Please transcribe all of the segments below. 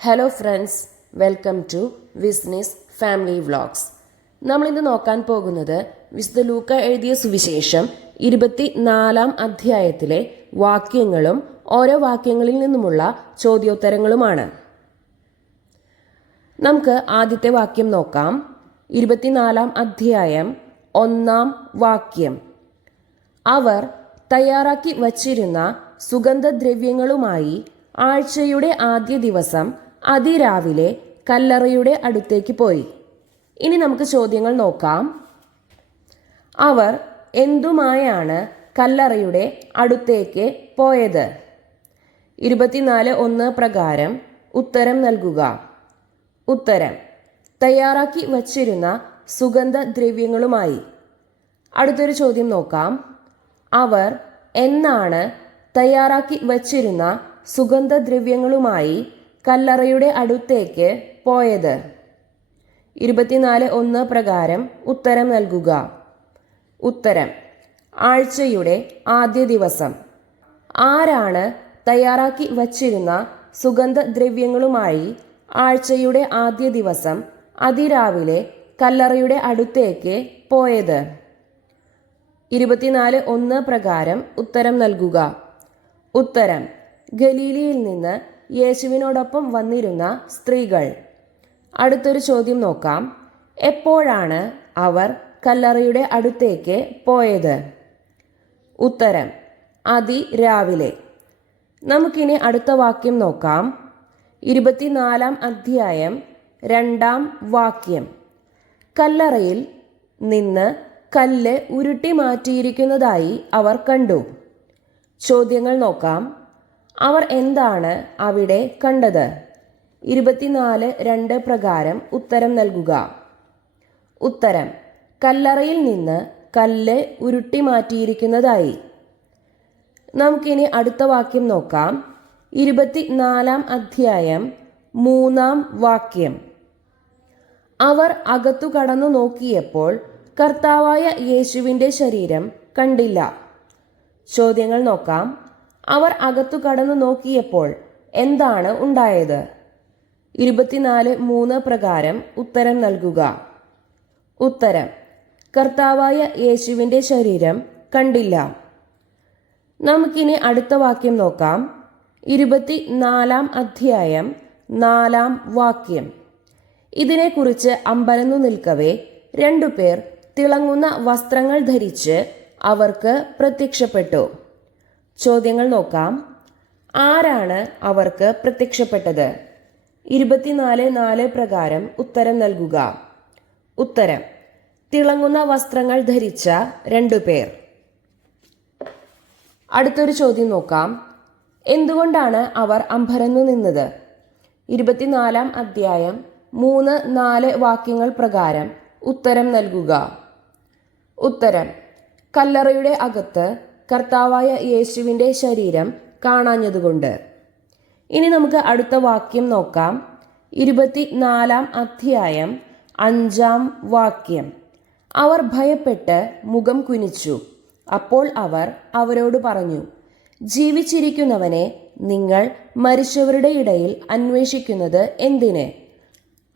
Hello friends, welcome to Wisnis family vlogs. നമ്മളിന്ന് നോക്കാൻ പോകുന്നത് വിശുദ്ധ ലൂക്ക എഴുതിയ സുവിശേഷം 24 അധ്യായത്തിലെ വാക്യങ്ങളും ഓരോ വാക്യങ്ങളിൽ നിന്നുമുള്ള ചോദ്യോത്തരങ്ങളുമാണ്. നമുക്ക് ആദ്യത്തെ വാക്യം നോക്കാം. 24 അധ്യായം 1 വാക്യം. അവർ തയ്യാറാക്കി വച്ചിരുന്ന സുഗന്ധദ്രവ്യങ്ങളുമായി ആഴ്ചയുടെ ആദ്യ ദിവസം അതിരാവിലെ കല്ലറയുടെ അടുത്തേക്ക് പോയി. ഇനി നമുക്ക് ചോദ്യങ്ങൾ നോക്കാം. അവർ എന്തുമായാണ് കല്ലറയുടെ അടുത്തേക്ക് പോയത്? 24:1 പ്രകാരം ഉത്തരം നൽകുക. ഉത്തരം: തയ്യാറാക്കി വച്ചിരുന്ന സുഗന്ധദ്രവ്യങ്ങളുമായി. അടുത്തൊരു ചോദ്യം നോക്കാം. അവർ എന്നാണ് തയ്യാറാക്കി വച്ചിരുന്ന സുഗന്ധദ്രവ്യങ്ങളുമായി കല്ലറയുടെ അടുത്തേക്ക് പോയത്? 24:1 പ്രകാരം ഉത്തരം നൽകുക. ഉത്തരം: ആഴ്ചയുടെ ആദ്യ ദിവസം. ആരാണ് തയ്യാറാക്കി വച്ചിരുന്ന സുഗന്ധദ്രവ്യങ്ങളുമായി ആഴ്ചയുടെ ആദ്യ ദിവസം അതിരാവിലെ കല്ലറയുടെ അടുത്തേക്ക് പോയത്? 24:1 പ്രകാരം ഉത്തരം നൽകുക. ഉത്തരം: ഗലീലയിൽ നിന്ന് യേശുവിനോടൊപ്പം വന്നിരുന്ന സ്ത്രീകൾ. അടുത്തൊരു ചോദ്യം നോക്കാം. എപ്പോഴാണ് അവർ കല്ലറയുടെ അടുത്തേക്ക് പോയത്? ഉത്തരം: അതിരാവിലെ. നമുക്കിനി അടുത്ത വാക്യം നോക്കാം. 24 അധ്യായം 2 വാക്യം. കല്ലറയിൽ നിന്ന് കല്ല് ഉരുട്ടി മാറ്റിയിരിക്കുന്നതായി അവർ കണ്ടു. ചോദ്യങ്ങൾ നോക്കാം. അവർ എന്താണ് അവിടെ കണ്ടത്? 24:2 പ്രകാരം ഉത്തരം നൽകുക. ഉത്തരം: കല്ലറയിൽ നിന്ന് കല്ല് ഉരുട്ടി മാറ്റിയിരിക്കുന്നതായി. നമുക്കിനി അടുത്ത വാക്യം നോക്കാം. 24 അധ്യായം 3 വാക്യം. അവർ അകത്തു കടന്നു നോക്കിയപ്പോൾ കർത്താവായ യേശുവിൻ്റെ ശരീരം കണ്ടില്ല. ചോദ്യങ്ങൾ നോക്കാം. അവർ അകത്തു കടന്നു നോക്കിയപ്പോൾ എന്താണ് ഉണ്ടായത്? 24:3 പ്രകാരം ഉത്തരം നൽകുക. ഉത്തരം: കർത്താവായ യേശുവിൻ്റെ ശരീരം കണ്ടില്ല. നമുക്കിനി അടുത്ത വാക്യം നോക്കാം. 24 അധ്യായം 4 വാക്യം. ഇതിനെക്കുറിച്ച് അമ്പരന്നു നിൽക്കവേ 2 പേർ തിളങ്ങുന്ന വസ്ത്രങ്ങൾ ധരിച്ച് അവർക്ക് പ്രത്യക്ഷപ്പെട്ടു. ചോദ്യങ്ങൾ നോക്കാം. ആരാണ് അവർക്ക് പ്രത്യക്ഷപ്പെട്ടത്? 24:4 പ്രകാരം ഉത്തരം നൽകുക. ഉത്തരം: തിളങ്ങുന്ന വസ്ത്രങ്ങൾ ധരിച്ച 2 പേർ. അടുത്തൊരു ചോദ്യം നോക്കാം. എന്തുകൊണ്ടാണ് അവർ അമ്പരന്നു നിന്നത്? 24 അധ്യായം 3-4 വാക്യങ്ങൾ പ്രകാരം ഉത്തരം നൽകുക. ഉത്തരം: കല്ലറയുടെ അകത്ത് കർത്താവായ യേശുവിൻ്റെ ശരീരം കാണാഞ്ഞതുകൊണ്ട്. ഇനി നമുക്ക് അടുത്ത വാക്യം നോക്കാം. 24 അധ്യായം 5 വാക്യം. അവർ ഭയപ്പെട്ട് മുഖം കുനിച്ചു. അപ്പോൾ അവർ അവരോട് പറഞ്ഞു, ജീവിച്ചിരിക്കുന്നവനെ നിങ്ങൾ മരിച്ചവരുടെ ഇടയിൽ അന്വേഷിക്കുന്നത് എന്തിന്?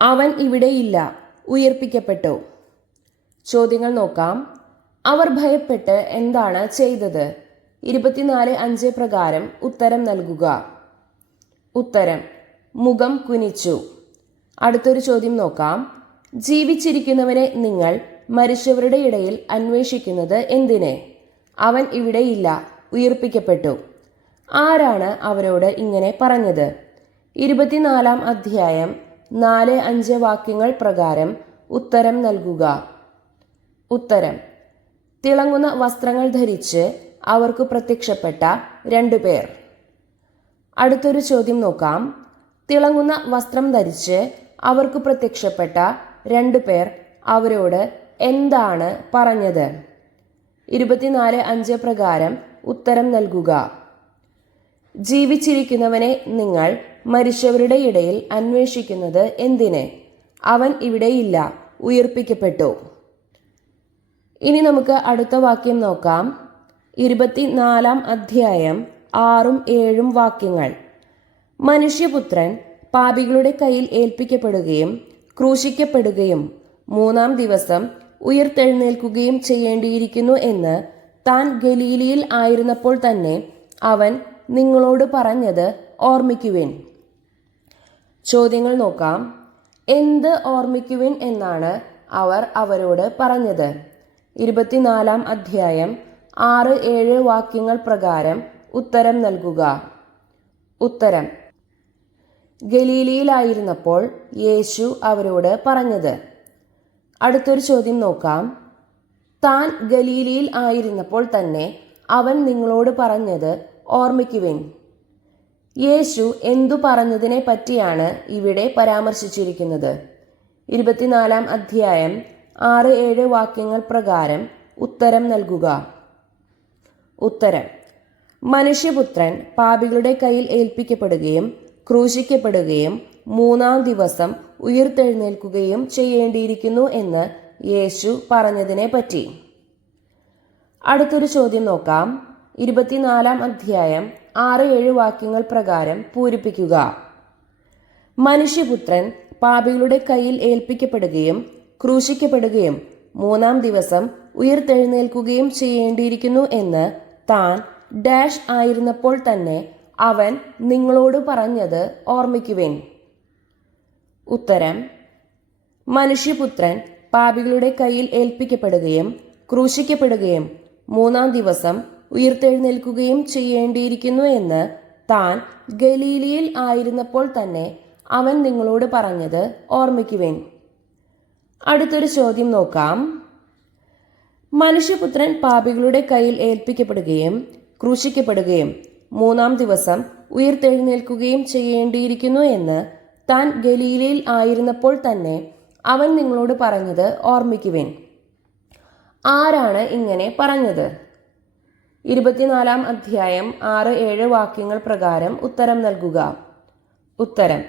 അവൻ ഇവിടെയില്ല, ഉയർപ്പിക്കപ്പെട്ടു. ചോദ്യങ്ങൾ നോക്കാം. അവർ ഭയപ്പെട്ട് എന്താണ് ചെയ്തത്? 24:5 പ്രകാരം ഉത്തരം നൽകുക. ഉത്തരം: മുഖം കുനിച്ചു. അടുത്തൊരു ചോദ്യം നോക്കാം. ജീവിച്ചിരിക്കുന്നവനെ നിങ്ങൾ മരിച്ചവരുടെ ഇടയിൽ അന്വേഷിക്കുന്നത് എന്തിന്? അവൻ ഇവിടെയില്ല, ഉയർപ്പിക്കപ്പെട്ടു. ആരാണ് അവരോട് ഇങ്ങനെ പറഞ്ഞത്? 24 അധ്യായം 4-5 വാക്യങ്ങൾ പ്രകാരം ഉത്തരം നൽകുക. ഉത്തരം: തിളങ്ങുന്ന വസ്ത്രങ്ങൾ ധരിച്ച് അവർക്ക് പ്രത്യക്ഷപ്പെട്ട 2 പേർ. അടുത്തൊരു ചോദ്യം നോക്കാം. തിളങ്ങുന്ന വസ്ത്രം ധരിച്ച് അവർക്ക് പ്രത്യക്ഷപ്പെട്ട 2 പേർ അവരോട് എന്താണ് പറഞ്ഞത്? 24:5 പ്രകാരം ഉത്തരം നൽകുക. ജീവിച്ചിരിക്കുന്നവനെ നിങ്ങൾ മരിച്ചവരുടെ ഇടയിൽ അന്വേഷിക്കുന്നത് എന്തിന്? അവൻ ഇവിടെയില്ല, ഉയർപ്പിക്കപ്പെട്ടു. ഇനി നമുക്ക് അടുത്ത വാക്യം നോക്കാം. 24 അധ്യായം 6-7 വാക്യങ്ങൾ. മനുഷ്യപുത്രൻ പാപികളുടെ കയ്യിൽ ഏൽപ്പിക്കപ്പെടുകയും ക്രൂശിക്കപ്പെടുകയും 3-ാം ദിവസം ഉയിർത്തെഴുന്നേൽക്കുകയും ചെയ്യേണ്ടിയിരിക്കുന്നു എന്ന് താൻ ഗലീലയിൽ ആയിരുന്നപ്പോൾ തന്നെ അവൻ നിങ്ങളോട് പറഞ്ഞത് ഓർമ്മിക്കുവിൻ. ചോദ്യങ്ങൾ നോക്കാം. എന്ത് ഓർമ്മിക്കുവിൻ എന്നാണ് അവർ അവരോട് പറഞ്ഞത്? 24-ാം അധ്യായം 6-7 വാക്യങ്ങൾ പ്രകാരം ഉത്തരം നൽകുക. ഉത്തരം: ഗലീലയിലായിരുന്നപ്പോൾ യേശു അവരോട് പറഞ്ഞത്. അടുത്തൊരു ചോദ്യം നോക്കാം. താൻ ഗലീലയിൽ ആയിരുന്നപ്പോൾ തന്നെ അവൻ നിങ്ങളോട് പറഞ്ഞത് ഓർമ്മിക്കുവിൻ. യേശു എന്തു പറഞ്ഞതിനെ പറ്റിയാണ് ഇവിടെ പരാമർശിച്ചിരിക്കുന്നത്? 24-ാം അധ്യായം 6-7 വാക്യങ്ങൾ പ്രകാരം ഉത്തരം നൽകുക. ഉത്തരം: മനുഷ്യപുത്രൻ പാപികളുടെ കയ്യിൽ ഏൽപ്പിക്കപ്പെടുകയും ക്രൂശിക്കപ്പെടുകയും 3-ാം ദിവസം ഉയിർത്തെഴുന്നേൽക്കുകയും ചെയ്യേണ്ടിയിരിക്കുന്നു എന്ന് യേശു പറഞ്ഞതിനെ പറ്റി. അടുത്തൊരു ചോദ്യം നോക്കാം. 24-ാം അധ്യായം 6-7 വാക്യങ്ങൾ പ്രകാരം പൂരിപ്പിക്കുക. മനുഷ്യപുത്രൻ പാപികളുടെ കയ്യിൽ ഏൽപ്പിക്കപ്പെടുകയും ക്രൂശിക്കപ്പെടുകയും 3-ാം ദിവസം ഉയിർത്തെഴുന്നേൽക്കുകയും ചെയ്യേണ്ടിയിരിക്കുന്നു എന്ന് താൻ ഡാഷ് ആയിരുന്നപ്പോൾ തന്നെ അവൻ നിങ്ങളോട് പറഞ്ഞത് ഓർമ്മിക്കുവിൻ. ഉത്തരം: മനുഷ്യപുത്രൻ പാപികളുടെ കയ്യിൽ ഏൽപ്പിക്കപ്പെടുകയും ക്രൂശിക്കപ്പെടുകയും 3-ാം ദിവസം ഉയിർത്തെഴുന്നേൽക്കുകയും ചെയ്യേണ്ടിയിരിക്കുന്നു എന്ന് താൻ ഗലീലയിൽ ആയിരുന്നപ്പോൾ തന്നെ അവൻ നിങ്ങളോട് പറഞ്ഞത് ഓർമ്മിക്കുവിൻ. അടുത്തൊരു ചോദ്യം നോക്കാം. മനുഷ്യപുത്രൻ പാപികളുടെ കയ്യിൽ ഏൽപ്പിക്കപ്പെടുകയും ക്രൂശിക്കപ്പെടുകയും 3-ാം ദിവസം ഉയിർത്തെഴുന്നേൽക്കുകയും ചെയ്യേണ്ടിയിരിക്കുന്നു എന്ന് താൻ ഗലീലയിൽ ആയിരുന്നപ്പോൾ തന്നെ അവൻ നിങ്ങളോട് പറഞ്ഞത് ഓർമ്മിക്കുവിൻ. ആരാണ് ഇങ്ങനെ പറഞ്ഞത്? 24-ാം അധ്യായം 6-7 വാക്യങ്ങൾ പ്രകാരം ഉത്തരം നൽകുക. ഉത്തരം: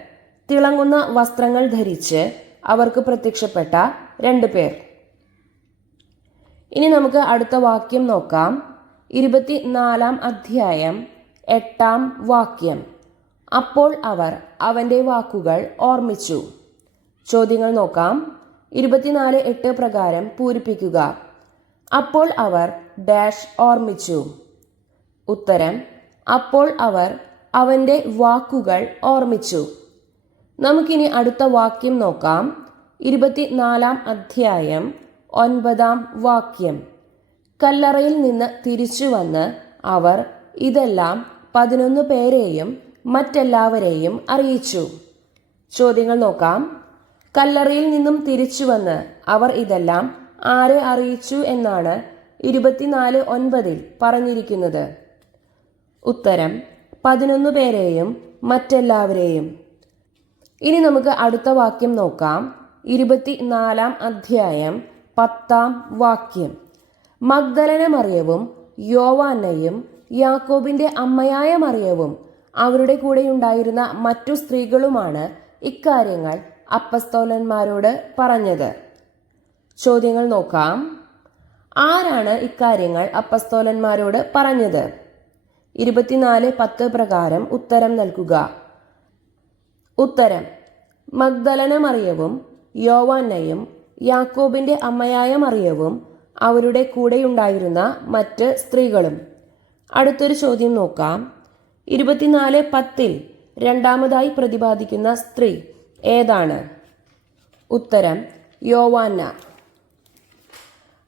തിളങ്ങുന്ന വസ്ത്രങ്ങൾ ധരിച്ച് അവർക്ക് പ്രത്യക്ഷപ്പെട്ട 2 പേർ. ഇനി നമുക്ക് അടുത്ത വാക്യം നോക്കാം. 24-ാം അധ്യായം 8-ാം വാക്യം. അപ്പോൾ അവർ അവന്റെ വാക്കുകൾ ഓർമ്മിച്ചു. ചോദ്യങ്ങൾ നോക്കാം. 24:8 പ്രകാരം പൂരിപ്പിക്കുക. അപ്പോൾ അവർ ഡാഷ് ഓർമ്മിച്ചു. ഉത്തരം: അപ്പോൾ അവർ അവന്റെ വാക്കുകൾ ഓർമ്മിച്ചു. നമുക്കിനി അടുത്ത വാക്യം നോക്കാം. 24-ാം അധ്യായം 9-ാം വാക്യം. കല്ലറയിൽ നിന്ന് തിരിച്ചു വന്ന് അവർ ഇതെല്ലാം 11 പേരെയും മറ്റെല്ലാവരെയും അറിയിച്ചു. ചോദ്യങ്ങൾ നോക്കാം. കല്ലറയിൽ നിന്നും തിരിച്ചു വന്ന് അവർ ഇതെല്ലാം ആരെ അറിയിച്ചു എന്നാണ് 24:9 പറഞ്ഞിരിക്കുന്നത്? ഉത്തരം: 11 പേരെയും മറ്റെല്ലാവരെയും. ഇനി നമുക്ക് അടുത്ത വാക്യം നോക്കാം. 24-ാം അധ്യായം 10-ാം വാക്യം. മഗ്ദലന മറിയവും യോവാന്നയും യാക്കോബിന്റെ അമ്മയായ മറിയവും അവരുടെ കൂടെയുണ്ടായിരുന്ന മറ്റു സ്ത്രീകളുമാണ് ഇക്കാര്യങ്ങൾ അപ്പസ്തോലന്മാരോട് പറഞ്ഞത്. ചോദ്യങ്ങൾ നോക്കാം. ആരാണ് ഇക്കാര്യങ്ങൾ അപ്പസ്തോലന്മാരോട് പറഞ്ഞത്? 24:10 പ്രകാരം ഉത്തരം നൽകുക. ഉത്തരം: മഗ്ദലന മറിയവും യോവാന്നയും യാക്കോബിന്റെ അമ്മയായ മറിയവും അവരുടെ കൂടെയുണ്ടായിരുന്ന മറ്റ് സ്ത്രീകളും. അടുത്തൊരു ചോദ്യം നോക്കാം. 24:10 രണ്ടാമതായി പ്രതിപാദിക്കുന്ന സ്ത്രീ ഏതാണ്? ഉത്തരം: യോവാന്ന.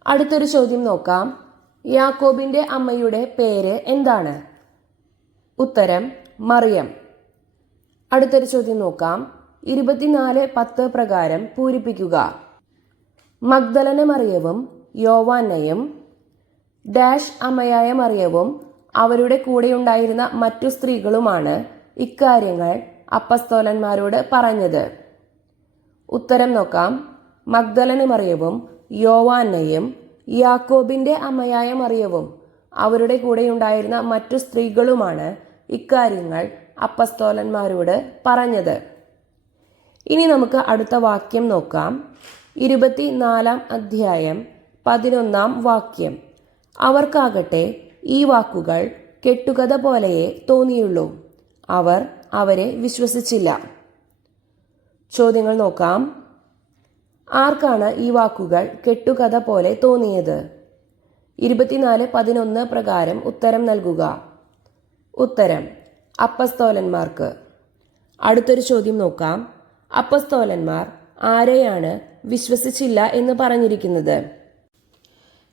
അടുത്തൊരു ചോദ്യം നോക്കാം. യാക്കോബിന്റെ അമ്മയുടെ പേര് എന്താണ്? ഉത്തരം: മറിയം. അടുത്തൊരു ചോദ്യം നോക്കാം. 24:10 പ്രകാരം പൂരിപ്പിക്കുക. മഗ്ദലന മറിയവും യോവാന്നയും ഡാഷ് അമ്മയായ മറിയവും അവരുടെ കൂടെയുണ്ടായിരുന്ന മറ്റു സ്ത്രീകളുമാണ് ഇക്കാര്യങ്ങൾ അപ്പസ്തോലന്മാരോട് പറഞ്ഞത്. ഉത്തരം നോക്കാം. മഗ്ദലന മറിയവും യോവാന്നയും യാക്കോബിന്റെ അമ്മയായ മറിയവും അവരുടെ കൂടെയുണ്ടായിരുന്ന മറ്റു സ്ത്രീകളുമാണ് ഇക്കാര്യങ്ങൾ അപ്പസ്തോലന്മാരോട് പറഞ്ഞത്. ഇനി നമുക്ക് അടുത്ത വാക്യം നോക്കാം. 24-ാം അധ്യായം 11-ാം വാക്യം. അവർക്കാകട്ടെ ഈ വാക്കുകൾ കെട്ടുകഥ പോലെയേ തോന്നിയുള്ളൂ. അവർ അവരെ വിശ്വസിച്ചില്ല. ചോദ്യങ്ങൾ നോക്കാം. ആർക്കാണ് ഈ വാക്കുകൾ കെട്ടുകഥ പോലെ തോന്നിയത്? 24:11 പ്രകാരം ഉത്തരം നൽകുക. ഉത്തരം അപ്പസ്തോലന്മാർക്ക്. അടുത്തൊരു ചോദ്യം നോക്കാം. അപ്പസ്തോലന്മാർ ആരെയാണ് വിശ്വസിച്ചില്ല എന്ന് പറഞ്ഞിരിക്കുന്നത്?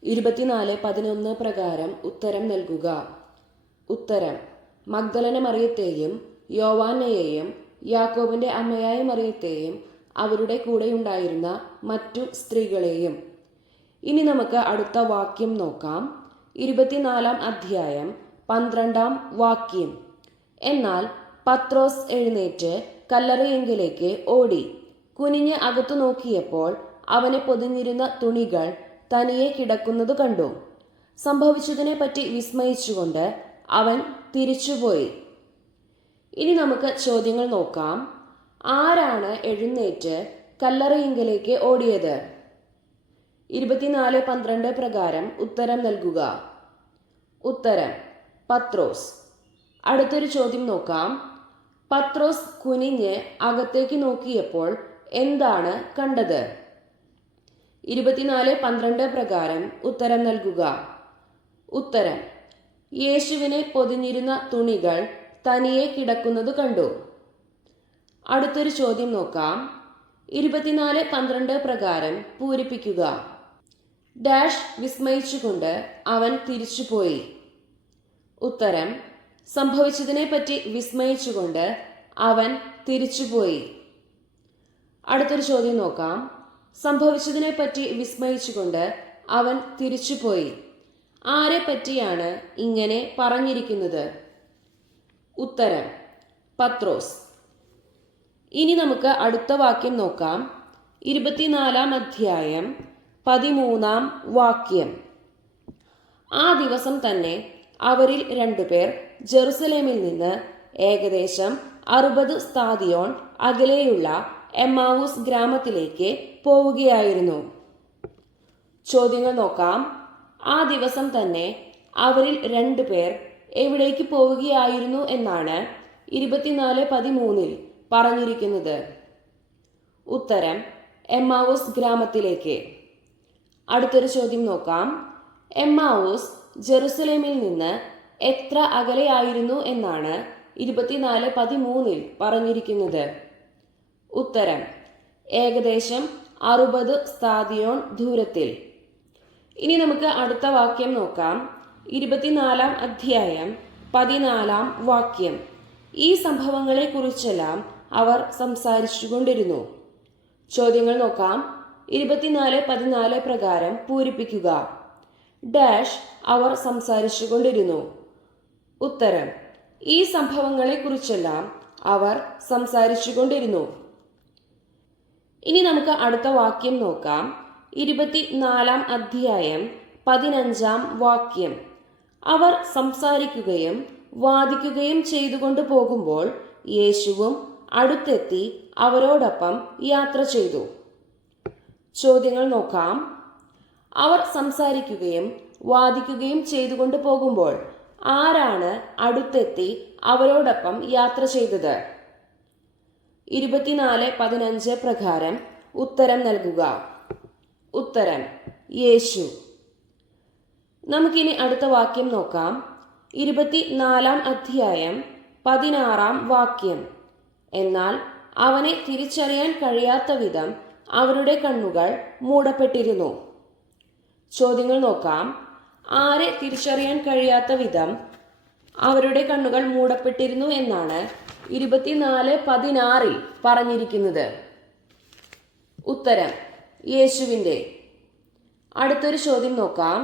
24:11 പ്രകാരം ഉത്തരം നൽകുക. ഉത്തരം മഗ്ദലന മറിയത്തെയും യോവാന്നയെയും യാക്കോബിന്റെ അമ്മയായ മറിയത്തെയും അവരുടെ കൂടെയുണ്ടായിരുന്ന മറ്റു സ്ത്രീകളെയും. ഇനി നമുക്ക് അടുത്ത വാക്യം നോക്കാം. 24-ാം അധ്യായം 12-ാം വാക്യം. എന്നാൽ പത്രോസ് എഴുന്നേറ്റ് കല്ലറയെങ്കിലേക്ക് ഓടി. കുനിഞ്ഞ് അകത്തു നോക്കിയപ്പോൾ അവനെ പൊതിഞ്ഞിരുന്ന തുണികൾ തനിയെ കിടക്കുന്നത് കണ്ടു. സംഭവിച്ചതിനെ പറ്റി വിസ്മയിച്ചുകൊണ്ട് അവൻ തിരിച്ചുപോയി. ഇനി നമുക്ക് ചോദ്യങ്ങൾ നോക്കാം. ആരാണ് എഴുന്നേറ്റ് കല്ലറയെങ്കിലേക്ക് ഓടിയത്? 24:12 പ്രകാരം ഉത്തരം നൽകുക. ഉത്തരം പത്രോസ്. അടുത്തൊരു ചോദ്യം നോക്കാം. പത്രോസ് കുനിഞ്ഞ് അകത്തേക്ക് നോക്കിയപ്പോൾ എന്താണ് കണ്ടത്? 24:12 പ്രകാരം ഉത്തരം നൽകുക. ഉത്തരം യേശുവിനെ പൊതിഞ്ഞിരുന്ന തുണികൾ തനിയെ കിടക്കുന്നത് കണ്ടു. അടുത്തൊരു ചോദ്യം നോക്കാം. 24:12 പ്രകാരം പൂരിപ്പിക്കുക. ഡാഷ് വിസ്മയിച്ചുകൊണ്ട് അവൻ തിരിച്ചുപോയി. ഉത്തരം സംഭവിച്ചതിനെ പറ്റി വിസ്മയിച്ചുകൊണ്ട് അവൻ തിരിച്ചുപോയി. അടുത്തൊരു ചോദ്യം നോക്കാം. സംഭവിച്ചതിനെ പറ്റി വിസ്മയിച്ചുകൊണ്ട് അവൻ തിരിച്ചുപോയി. ആരെ പറ്റിയാണ് ഇങ്ങനെ പറഞ്ഞിരിക്കുന്നത്? ഉത്തരം പത്രോസ്. ഇനി നമുക്ക് അടുത്ത വാക്യം നോക്കാം. 24-ാം അധ്യായം 13-ാം വാക്യം. ആ ദിവസം തന്നെ അവരിൽ 2 പേർ ജെറുസലേമിൽ നിന്ന് ഏകദേശം 60 സ്താദിയോൻ അകലെയുള്ള എമ്മാവൂസ് ഗ്രാമത്തിലേക്ക് പോവുകയായിരുന്നു. ചോദ്യങ്ങൾ നോക്കാം. ആ ദിവസം തന്നെ അവരിൽ 2 പേർ എവിടേക്ക് പോവുകയായിരുന്നു എന്നാണ് 24:13 പറഞ്ഞിരിക്കുന്നത്? ഉത്തരം എമ്മാവൂസ് ഗ്രാമത്തിലേക്ക്. അടുത്തൊരു ചോദ്യം നോക്കാം. എമ്മാവൂസ് ജെറുസലേമിൽ നിന്ന് എത്ര അകലെയായിരുന്നു എന്നാണ് 24:13 പറഞ്ഞിരിക്കുന്നത്? ഉത്തരം ഏകദേശം 60 സ്താദിയോൻ ദൂരത്തിൽ. ഇനി നമുക്ക് അടുത്ത വാക്യം നോക്കാം. 24-ാം അധ്യായം 14-ാം വാക്യം. ഈ സംഭവങ്ങളെ കുറിച്ചെല്ലാം അവർ സംസാരിച്ചുകൊണ്ടിരുന്നു. ചോദ്യങ്ങൾ നോക്കാം. 24-14 പ്രകാരം പൂരിപ്പിക്കുക. ഡാഷ് അവർ സംസാരിച്ചുകൊണ്ടിരുന്നു. ഉത്തരം ഈ സംഭവങ്ങളെ കുറിച്ചെല്ലാം അവർ സംസാരിച്ചുകൊണ്ടിരുന്നു. ഇനി നമുക്ക് അടുത്ത വാക്യം നോക്കാം. 24-ാം അധ്യായം 15-ാം വാക്യം. അവർ സംസാരിക്കുകയും വാദിക്കുകയും ചെയ്തുകൊണ്ട് പോകുമ്പോൾ യേശുവും അടുത്തെത്തി അവരോടൊപ്പം യാത്ര ചെയ്തു. ചോദ്യങ്ങൾ നോക്കാം. അവർ സംസാരിക്കുകയും വാദിക്കുകയും ചെയ്തുകൊണ്ട് പോകുമ്പോൾ ആരാണ് അടുത്തെത്തി അവരോടൊപ്പം യാത്ര ചെയ്തത്? 24:15 പ്രകാരം ഉത്തരം നൽകുക. ഉത്തരം യേശു. നമുക്കിനി അടുത്ത വാക്യം നോക്കാം. 24-ാം അധ്യായം 16-ാം വാക്യം. എന്നാൽ അവനെ തിരിച്ചറിയാൻ കഴിയാത്ത വിധം അവരുടെ കണ്ണുകൾ മൂടപ്പെട്ടിരുന്നു. ചോദ്യങ്ങൾ നോക്കാം. ആരെ തിരിച്ചറിയാൻ കഴിയാത്ത വിധം അവരുടെ കണ്ണുകൾ മൂടപ്പെട്ടിരുന്നു എന്നാണ് 24:16 പറഞ്ഞിരിക്കുന്നത്? ഉത്തരം യേശുവിൻ്റെ. അടുത്തൊരു ചോദ്യം നോക്കാം.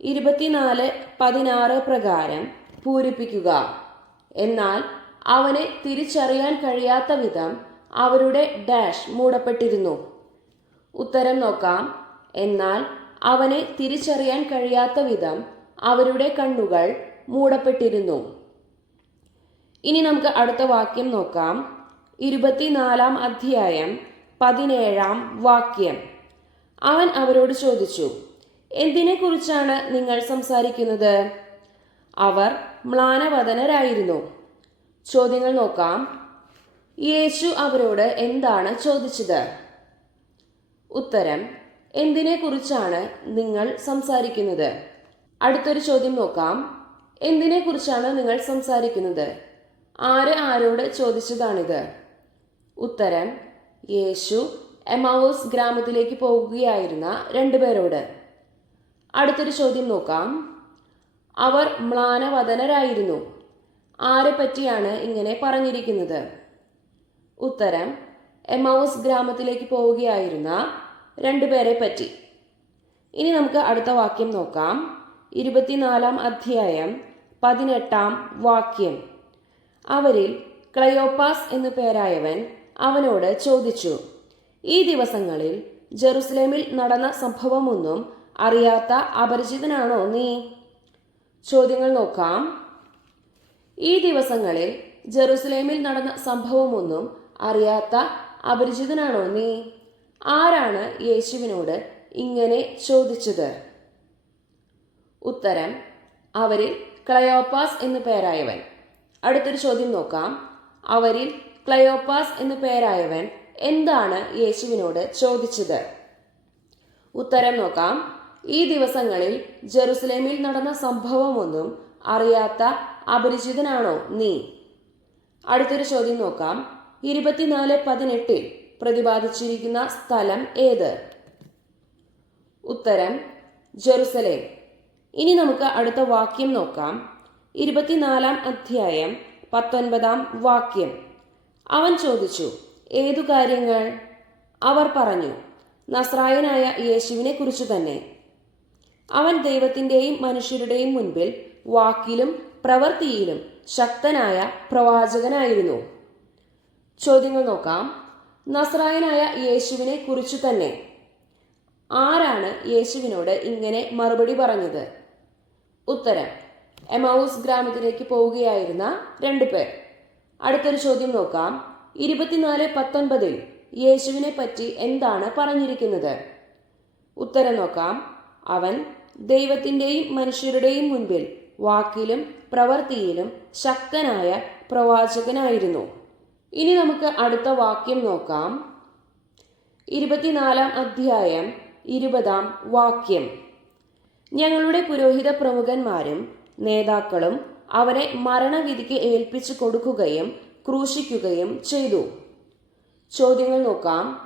24:16 പ്രകാരം പൂരിപ്പിക്കുക. എന്നാൽ അവനെ തിരിച്ചറിയാൻ കഴിയാത്ത വിധം അവരുടെ ഡാഷ് മൂടപ്പെട്ടിരുന്നു. ഉത്തരം നോക്കാം. എന്നാൽ അവനെ തിരിച്ചറിയാൻ കഴിയാത്ത വിധം അവരുടെ കണ്ണുകൾ മൂടപ്പെട്ടിരുന്നു. ഇനി നമുക്ക് അടുത്ത വാക്യം നോക്കാം. 24-ാം അധ്യായം 17-ാം വാക്യം. അവൻ അവരോട് ചോദിച്ചു, എന്തിനെക്കുറിച്ചാണ് നിങ്ങൾ സംസാരിക്കുന്നത്? അവർ മ്ലാനവദനരായിരുന്നു. ചോദ്യങ്ങൾ നോക്കാം. യേശു അവരോട് എന്താണ് ചോദിച്ചത്? ഉത്തരം: എന്തിനെ കുറിച്ചാണ് നിങ്ങൾ സംസാരിക്കുന്നത്? അടുത്തൊരു ചോദ്യം നോക്കാം. എന്തിനെ കുറിച്ചാണ് നിങ്ങൾ സംസാരിക്കുന്നത്? ആര് ആരോട് ചോദിച്ചതാണിത്? ഉത്തരം: യേശു എമൗസ് ഗ്രാമത്തിലേക്ക് പോകുകയായിരുന്ന രണ്ടുപേരോട്. അടുത്തൊരു ചോദ്യം നോക്കാം. അവർ മ്ലാനവദനരായിരുന്നു. ആരെ പറ്റിയാണ് ഇങ്ങനെ പറഞ്ഞിരിക്കുന്നത്? ഉത്തരം: എമൗസ് ഗ്രാമത്തിലേക്ക് പോവുകയായിരുന്ന രണ്ടുപേരെ പറ്റി. ഇനി നമുക്ക് അടുത്ത വാക്യം നോക്കാം. 24 അധ്യായം 18 വാക്യം. അവരിൽ ക്ലയോപ്പാസ് എന്നു പേരായവൻ അവനോട് ചോദിച്ചു, ഈ ദിവസങ്ങളിൽ ജെറുസലേമിൽ നടന്ന സംഭവമൊന്നും അറിയാത്ത അപരിചിതനാണോ നീ? ചോദ്യങ്ങൾ നോക്കാം. ഈ ദിവസങ്ങളിൽ ജെറുസലേമിൽ നടന്ന സംഭവമൊന്നും അറിയാത്ത അപരിചിതനാണോ നീ? ആരാണ് യേശുവിനോട് ഇങ്ങനെ ചോദിച്ചത്? ഉത്തരം: അവരിൽ ക്ലയോപ്പാസ് എന്നു പേരായവൻ. അടുത്തൊരു ചോദ്യം നോക്കാം. അവരിൽ ക്ലയോപ്പാസ് എന്നു പേരായവൻ എന്താണ് യേശുവിനോട് ചോദിച്ചത്? ഉത്തരം നോക്കാം. ഈ ദിവസങ്ങളിൽ ജെറുസലേമിൽ നടന്ന സംഭവമൊന്നും അറിയാത്ത അപരിചിതനാണോ നീ? അടുത്തൊരു ചോദ്യം നോക്കാം. 24:18 പ്രതിപാദിച്ചിരിക്കുന്ന സ്ഥലം ഏത്? ഉത്തരം: ജെറുസലേം. ഇനി നമുക്ക് അടുത്ത വാക്യം നോക്കാം. 24 അധ്യായം 19 വാക്യം. അവൻ ചോദിച്ചു, ഏതു കാര്യങ്ങൾ? അവർ പറഞ്ഞു, നസ്രായനായ യേശുവിനെ കുറിച്ചു തന്നെ. അവൻ ദൈവത്തിന്റെയും മനുഷ്യരുടെയും മുൻപിൽ വാക്കിലും പ്രവൃത്തിയിലും ശക്തനായ പ്രവാചകനായിരുന്നു. ചോദ്യങ്ങൾ നോക്കാം. നസ്രായനായ യേശുവിനെ കുറിച്ചു തന്നെ. ആരാണ് യേശുവിനോട് ഇങ്ങനെ മറുപടി പറഞ്ഞത്? ഉത്തരം: എമൗസ് ഗ്രാമത്തിലേക്ക് പോവുകയായിരുന്ന രണ്ടുപേർ. അടുത്തൊരു ചോദ്യം നോക്കാം. 24:19 യേശുവിനെ പറ്റി എന്താണ് പറഞ്ഞിരിക്കുന്നത്? ഉത്തരം നോക്കാം. അവൻ ദൈവത്തിന്റെയും മനുഷ്യരുടെയും മുൻപിൽ വാക്കിലും പ്രവൃത്തിയിലും ശക്തനായ പ്രവാചകനായിരുന്നു. ഇനി നമുക്ക് അടുത്ത വാക്യം നോക്കാം. 24 അധ്യായം 20 വാക്യം. ഞങ്ങളുടെ പുരോഹിത പ്രമുഖന്മാരും നേതാക്കളും അവനെ മരണവിധിക്ക് ഏൽപ്പിച്ചു കൊടുക്കുകയും ക്രൂശിക്കുകയും ചെയ്തു. ചോദ്യങ്ങൾ നോക്കാം.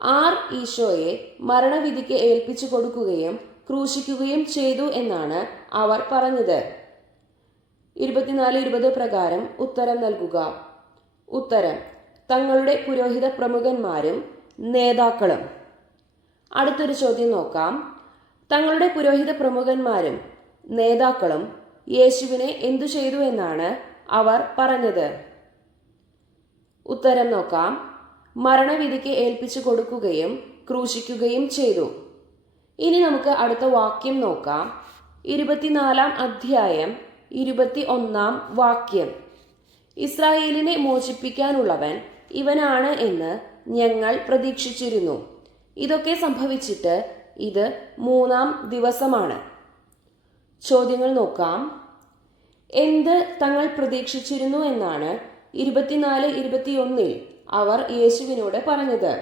ആർ ഈശോയെ മരണവിധിക്ക് ഏൽപ്പിച്ചു കൊടുക്കുകയും ക്രൂശിക്കുകയും ചെയ്തു എന്നാണ് അവർ പറഞ്ഞത്? 24:20 പ്രകാരം ഉത്തരം നൽകുക. ഉത്തരം: തങ്ങളുടെ പുരോഹിത പ്രമുഖന്മാരും നേതാക്കളും. അടുത്തൊരു ചോദ്യം നോക്കാം. തങ്ങളുടെ പുരോഹിത പ്രമുഖന്മാരും നേതാക്കളും യേശുവിനെ എന്തു ചെയ്തു എന്നാണ് അവർ പറഞ്ഞത്? ഉത്തരം നോക്കാം. മരണവിധിക്ക് ഏൽപ്പിച്ചു കൊടുക്കുകയും ക്രൂശിക്കുകയും ചെയ്തു. ഇനി നമുക്ക് അടുത്ത വാക്യം നോക്കാം. 24 അധ്യായം 21 വാക്യം. ഇസ്രായേലിനെ മോചിപ്പിക്കാനുള്ളവൻ ഇവനാണ് എന്ന് ഞങ്ങൾ പ്രതീക്ഷിച്ചിരുന്നു. ഇതൊക്കെ സംഭവിച്ചിട്ട് ഇത് 3-ാം ദിവസമാണ്. ചോദ്യങ്ങൾ നോക്കാം. എന്ത് തങ്ങൾ പ്രതീക്ഷിച്ചിരുന്നു എന്നാണ് 24-21 അവർ യേശുവിനോട് പറഞ്ഞത്?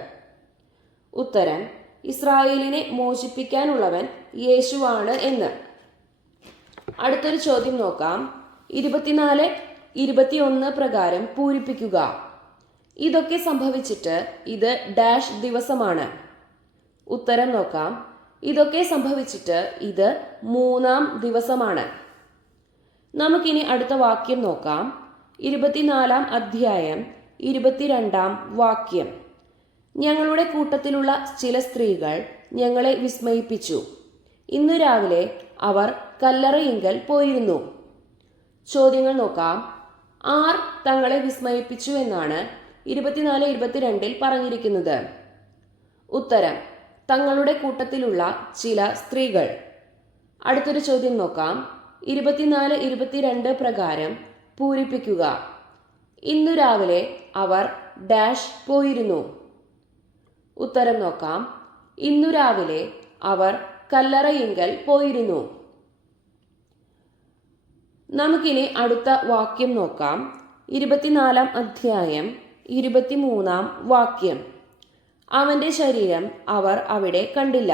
ഉത്തരം: ഇസ്രായേലിനെ മോചിപ്പിക്കാനുള്ളവൻ യേശുവാണ് എന്ന്. അടുത്തൊരു ചോദ്യം നോക്കാം. 24-21 പ്രകാരം പൂരിപ്പിക്കുക. ഇതൊക്കെ സംഭവിച്ചിട്ട് ഇത് ഡാഷ് ദിവസമാണ്. ഉത്തരം നോക്കാം. ഇതൊക്കെ സംഭവിച്ചിട്ട് ഇത് 3-ാം ദിവസമാണ്. നമുക്കിനി അടുത്ത വാക്യം നോക്കാം. 24 അധ്യായം 22 വാക്യം. ഞങ്ങളുടെ കൂട്ടത്തിലുള്ള ചില സ്ത്രീകൾ ഞങ്ങളെ വിസ്മയിപ്പിച്ചു. ഇന്നു രാവിലെ അവർ കല്ലറയിങ്കൽ പോയിരുന്നു. ചോദ്യങ്ങൾ നോക്കാം. ആർ തങ്ങളെ വിസ്മയിപ്പിച്ചു എന്നാണ് 24-22 പറഞ്ഞിരിക്കുന്നത്? ഉത്തരം: തങ്ങളുടെ കൂട്ടത്തിലുള്ള ചില സ്ത്രീകൾ. അടുത്തൊരു ചോദ്യം നോക്കാം. 24-22 പ്രകാരം പൂരിപ്പിക്കുക. ഇന്നു രാവിലെ അവർ ഡാഷ് പോയിരുന്നു. ഉത്തരം നോക്കാം. ഇന്നു രാവിലെ അവർ കല്ലറയിങ്കൽ പോയിരുന്നു. നമുക്കിനി അടുത്ത വാക്യം നോക്കാം. 24 അധ്യായം 23 വാക്യം. അവന്റെ ശരീരം അവർ അവിടെ കണ്ടില്ല.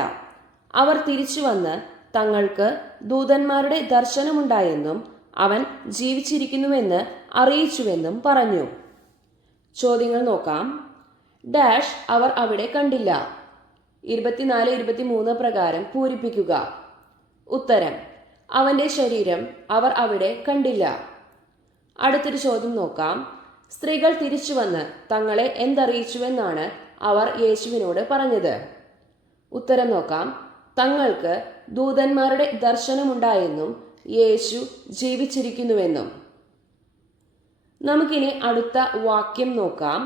അവർ തിരിച്ചു വന്ന് തങ്ങൾക്ക് ദൂതന്മാരുടെ ദർശനമുണ്ടായെന്നും അവൻ ജീവിച്ചിരിക്കുന്നുവെന്ന് അറിയിച്ചുവെന്നും പറഞ്ഞു. ചോദ്യങ്ങൾ നോക്കാം. ഡാഷ് അവർ അവിടെ കണ്ടില്ല. 24-23 പ്രകാരം പൂരിപ്പിക്കുക. ഉത്തരം: അവന്റെ ശരീരം അവർ അവിടെ കണ്ടില്ല. അടുത്തൊരു ചോദ്യം നോക്കാം. സ്ത്രീകൾ തിരിച്ചു വന്ന് തങ്ങളെ എന്തറിയിച്ചുവെന്നാണ് അവർ യേശുവിനോട് പറഞ്ഞത്? ഉത്തരം നോക്കാം. തങ്ങൾക്ക് ദൂതന്മാരുടെ ദർശനമുണ്ടായെന്നും യേശു ജീവിച്ചിരിക്കുന്നുവെന്നും. നമുക്കിനി അടുത്ത വാക്യം നോക്കാം.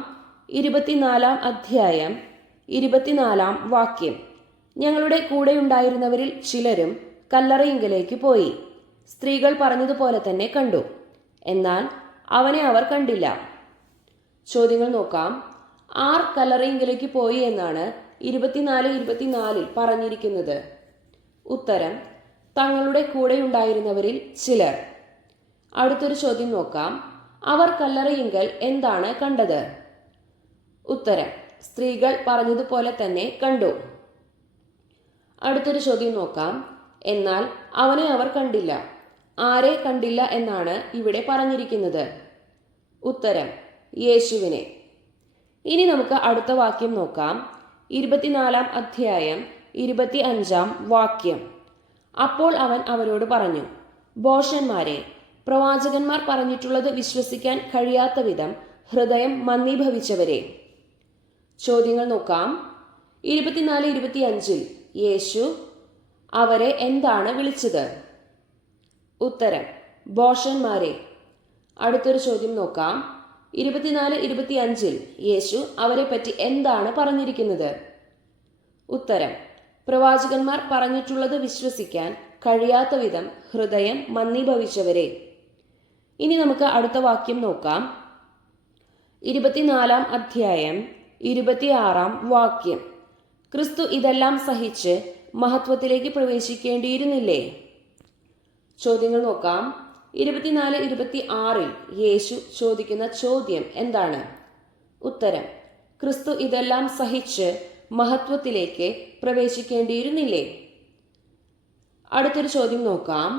24 അധ്യായം 24 വാക്യം. ഞങ്ങളുടെ കൂടെയുണ്ടായിരുന്നവരിൽ ചിലരും കല്ലറയിങ്കലേക്ക് പോയി, സ്ത്രീകൾ പറഞ്ഞതുപോലെ തന്നെ കണ്ടു, എന്നാൽ അവനെ അവർ കണ്ടില്ല. ചോദ്യങ്ങൾ നോക്കാം. ആർ കല്ലറയിങ്കലേക്ക് പോയി എന്നാണ് 24-24 പറഞ്ഞിരിക്കുന്നത്? ഉത്തരം: തങ്ങളുടെ കൂടെയുണ്ടായിരുന്നവരിൽ ചിലർ. അടുത്തൊരു ചോദ്യം നോക്കാം. അവർ കല്ലറയിങ്കൽ എന്താണ് കണ്ടത്? ഉത്തരം: സ്ത്രീകൾ പറഞ്ഞതുപോലെ തന്നെ കണ്ടു. അടുത്തൊരു ചോദ്യം നോക്കാം. എന്നാൽ അവനെ അവർ കണ്ടില്ല. ആരെ കണ്ടില്ല എന്നാണ് ഇവിടെ പറഞ്ഞിരിക്കുന്നത്? ഉത്തരം: യേശുവിനെ. ഇനി നമുക്ക് അടുത്ത വാക്യം നോക്കാം. 24 അധ്യായം 25 വാക്യം. അപ്പോൾ അവൻ അവരോട് പറഞ്ഞു, ഭോഷന്മാരെ, പ്രവാചകന്മാർ പറഞ്ഞിട്ടുള്ളത് വിശ്വസിക്കാൻ കഴിയാത്ത വിധം ഹൃദയം മന്ദീഭവിച്ചവരെ. ചോദ്യങ്ങൾ നോക്കാം. 24-25 യേശു അവരെ എന്താണ് വിളിച്ചത്? ഉത്തരം: ഭോഷന്മാരെ. അടുത്തൊരു ചോദ്യം നോക്കാം. 24-25 യേശു അവരെ പറ്റി എന്താണ് പറഞ്ഞിരിക്കുന്നത്? ഉത്തരം: പ്രവാചകന്മാർ പറഞ്ഞിട്ടുള്ളത് വിശ്വസിക്കാൻ കഴിയാത്ത വിധം ഹൃദയം മന്ദീഭവിച്ചവരെ. ഇനി നമുക്ക് അടുത്ത വാക്യം നോക്കാം. 24 അധ്യായം 26 വാക്യം. ക്രിസ്തു ഇതെല്ലാം സഹിച്ച് മഹത്വത്തിലേക്ക് പ്രവേശിക്കേണ്ടിയിരുന്നില്ലേ? ചോദ്യങ്ങൾ നോക്കാം. 24-26 യേശു ചോദിക്കുന്ന ചോദ്യം എന്താണ്? ഉത്തരം: ക്രിസ്തു ഇതെല്ലാം സഹിച്ച് മഹത്വത്തിലേക്ക് പ്രവേശിക്കേണ്ടിയിരുന്നില്ലേ? അടുത്തൊരു ചോദ്യം നോക്കാം.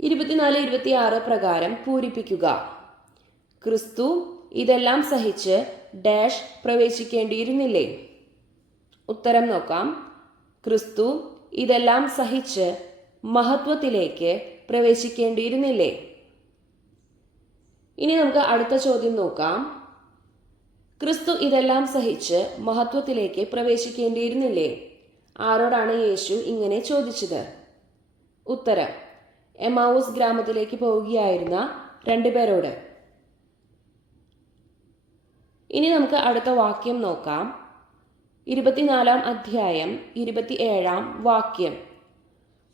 24-26 പ്രകാരം പൂരിപ്പിക്കുക. ക്രിസ്തു ഇതെല്ലാം സഹിച്ച് ഡാഷ് പ്രവേശിക്കേണ്ടിയിരുന്നില്ലേ? ഉത്തരം നോക്കാം. ക്രിസ്തു ഇതെല്ലാം സഹിച്ച് മഹത്വത്തിലേക്ക് പ്രവേശിക്കേണ്ടിയിരുന്നില്ലേ? ഇനി നമുക്ക് അടുത്ത ചോദ്യം നോക്കാം. ക്രിസ്തു ഇതെല്ലാം സഹിച്ച് മഹത്വത്തിലേക്ക് പ്രവേശിക്കേണ്ടിയിരുന്നില്ലേ? ആരോടാണ് യേശു ഇങ്ങനെ ചോദിച്ചത്? ഉത്തരം: എമാവൂസ് ഗ്രാമത്തിലേക്ക് പോവുകയായിരുന്ന 2 പേരോട്. ഇനി നമുക്ക് അടുത്ത വാക്യം നോക്കാം. 24 അധ്യായം 27 വാക്യം.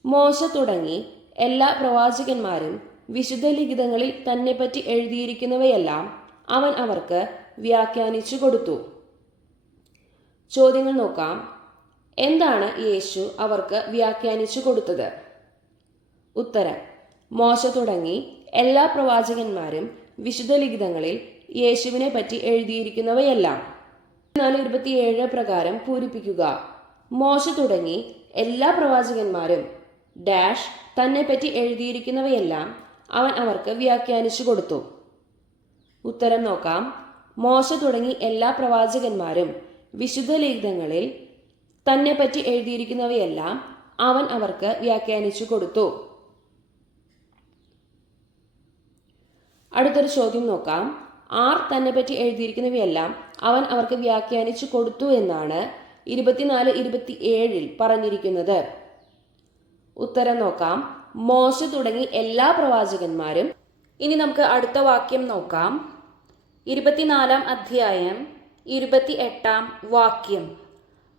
മോശ തുടങ്ങി എല്ലാ പ്രവാചകന്മാരും വിശുദ്ധ ലിഖിതങ്ങളിൽ തന്നെപ്പറ്റി എഴുതിയിരിക്കുന്നവയെല്ലാം അവൻ അവർക്ക് വ്യാഖ്യാനിച്ചു കൊടുത്തു. ചോദ്യങ്ങൾ നോക്കാം. എന്താണ് യേശു അവർക്ക് വ്യാഖ്യാനിച്ചു കൊടുത്തത്? ഉത്തരം: മോശ തുടങ്ങി എല്ലാ പ്രവാചകന്മാരും വിശുദ്ധ ലിഖിതങ്ങളിൽ യേശുവിനെ പറ്റി എഴുതിയിരിക്കുന്നവയെല്ലാം. 24-27 പ്രകാരം പൂരിപ്പിക്കുക. മോശ തുടങ്ങി എല്ലാ പ്രവാചകന്മാരും ഡാഷ് തന്നെ പറ്റി എഴുതിയിരിക്കുന്നവയെല്ലാം അവൻ അവർക്ക് വ്യാഖ്യാനിച്ചു കൊടുത്തു. ഉത്തരം നോക്കാം. മോശ തുടങ്ങി എല്ലാ പ്രവാചകന്മാരും വിശുദ്ധ ലിഖിതങ്ങളിൽ തന്നെ പറ്റി എഴുതിയിരിക്കുന്നവയെല്ലാം അവൻ അവർക്ക് വ്യാഖ്യാനിച്ചു കൊടുത്തു. അടുത്തൊരു ചോദ്യം നോക്കാം. ആർ തന്നെ പറ്റി എഴുതിയിരിക്കുന്നവയെല്ലാം അവൻ അവർക്ക് വ്യാഖ്യാനിച്ചു കൊടുത്തു എന്നാണ് 24-27 പറഞ്ഞിരിക്കുന്നത്? ഉത്തരം നോക്കാം. മോശ തുടങ്ങി എല്ലാ പ്രവാചകന്മാരും. ഇനി നമുക്ക് അടുത്ത വാക്യം നോക്കാം. 24 അധ്യായം 28 വാക്യം.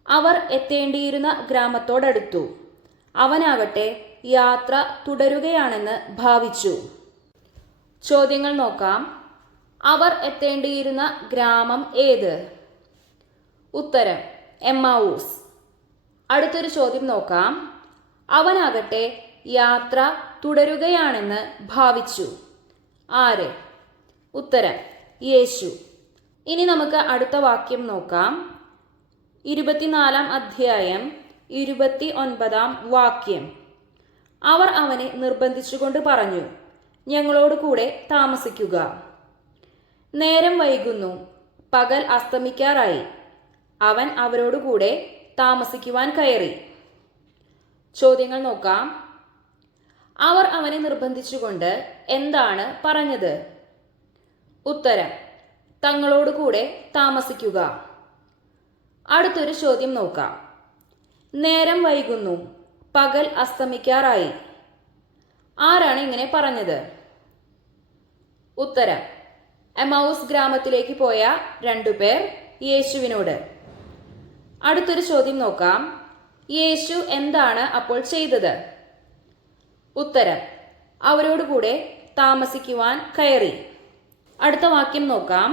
അവർ എത്തേണ്ടിയിരുന്ന ഗ്രാമത്തോടടുത്തു. അവനാകട്ടെ യാത്ര തുടരുകയാണെന്ന് ഭാവിച്ചു. ചോദ്യങ്ങൾ നോക്കാം. അവർ എത്തേണ്ടിയിരുന്ന ഗ്രാമം ഏത്? ഉത്തരം: എമ്മാവൂസ്. അടുത്തൊരു ചോദ്യം നോക്കാം. അവനാകട്ടെ യാത്ര തുടരുകയാണെന്ന് ഭാവിച്ചു. ആര്? ഉത്തരം: യേശു. ഇനി നമുക്ക് അടുത്ത വാക്യം നോക്കാം. 24 അധ്യായം 29 വാക്യം. അവർ അവനെ നിർബന്ധിച്ചുകൊണ്ട് പറഞ്ഞു, ഞങ്ങളോട് കൂടെ താമസിക്കുക. നേരം വൈകുന്നു, പകൽ അസ്തമിക്കാറായി. അവൻ അവരോടുകൂടെ താമസിക്കുവാൻ കയറി. ചോദ്യങ്ങൾ നോക്കാം. അവർ അവനെ നിർബന്ധിച്ചുകൊണ്ട് എന്താണ് പറഞ്ഞത്? ഉത്തരം: തങ്ങളോടുകൂടെ താമസിക്കുക. അടുത്തൊരു ചോദ്യം നോക്കാം. നേരം വൈകുന്നു, പകൽ അസ്തമിക്കാറായി. ആരാണ് ഇങ്ങനെ പറഞ്ഞത്? ഉത്തരം: എമൗസ് ഗ്രാമത്തിലേക്ക് പോയ 2 പേർ യേശുവിനോട്. അടുത്തൊരു ചോദ്യം നോക്കാം. യേശു എന്താണ് അപ്പോൾ ചെയ്തത്? ഉത്തരം: അവരോടുകൂടെ താമസിക്കുവാൻ കയറി. അടുത്ത വാക്യം നോക്കാം.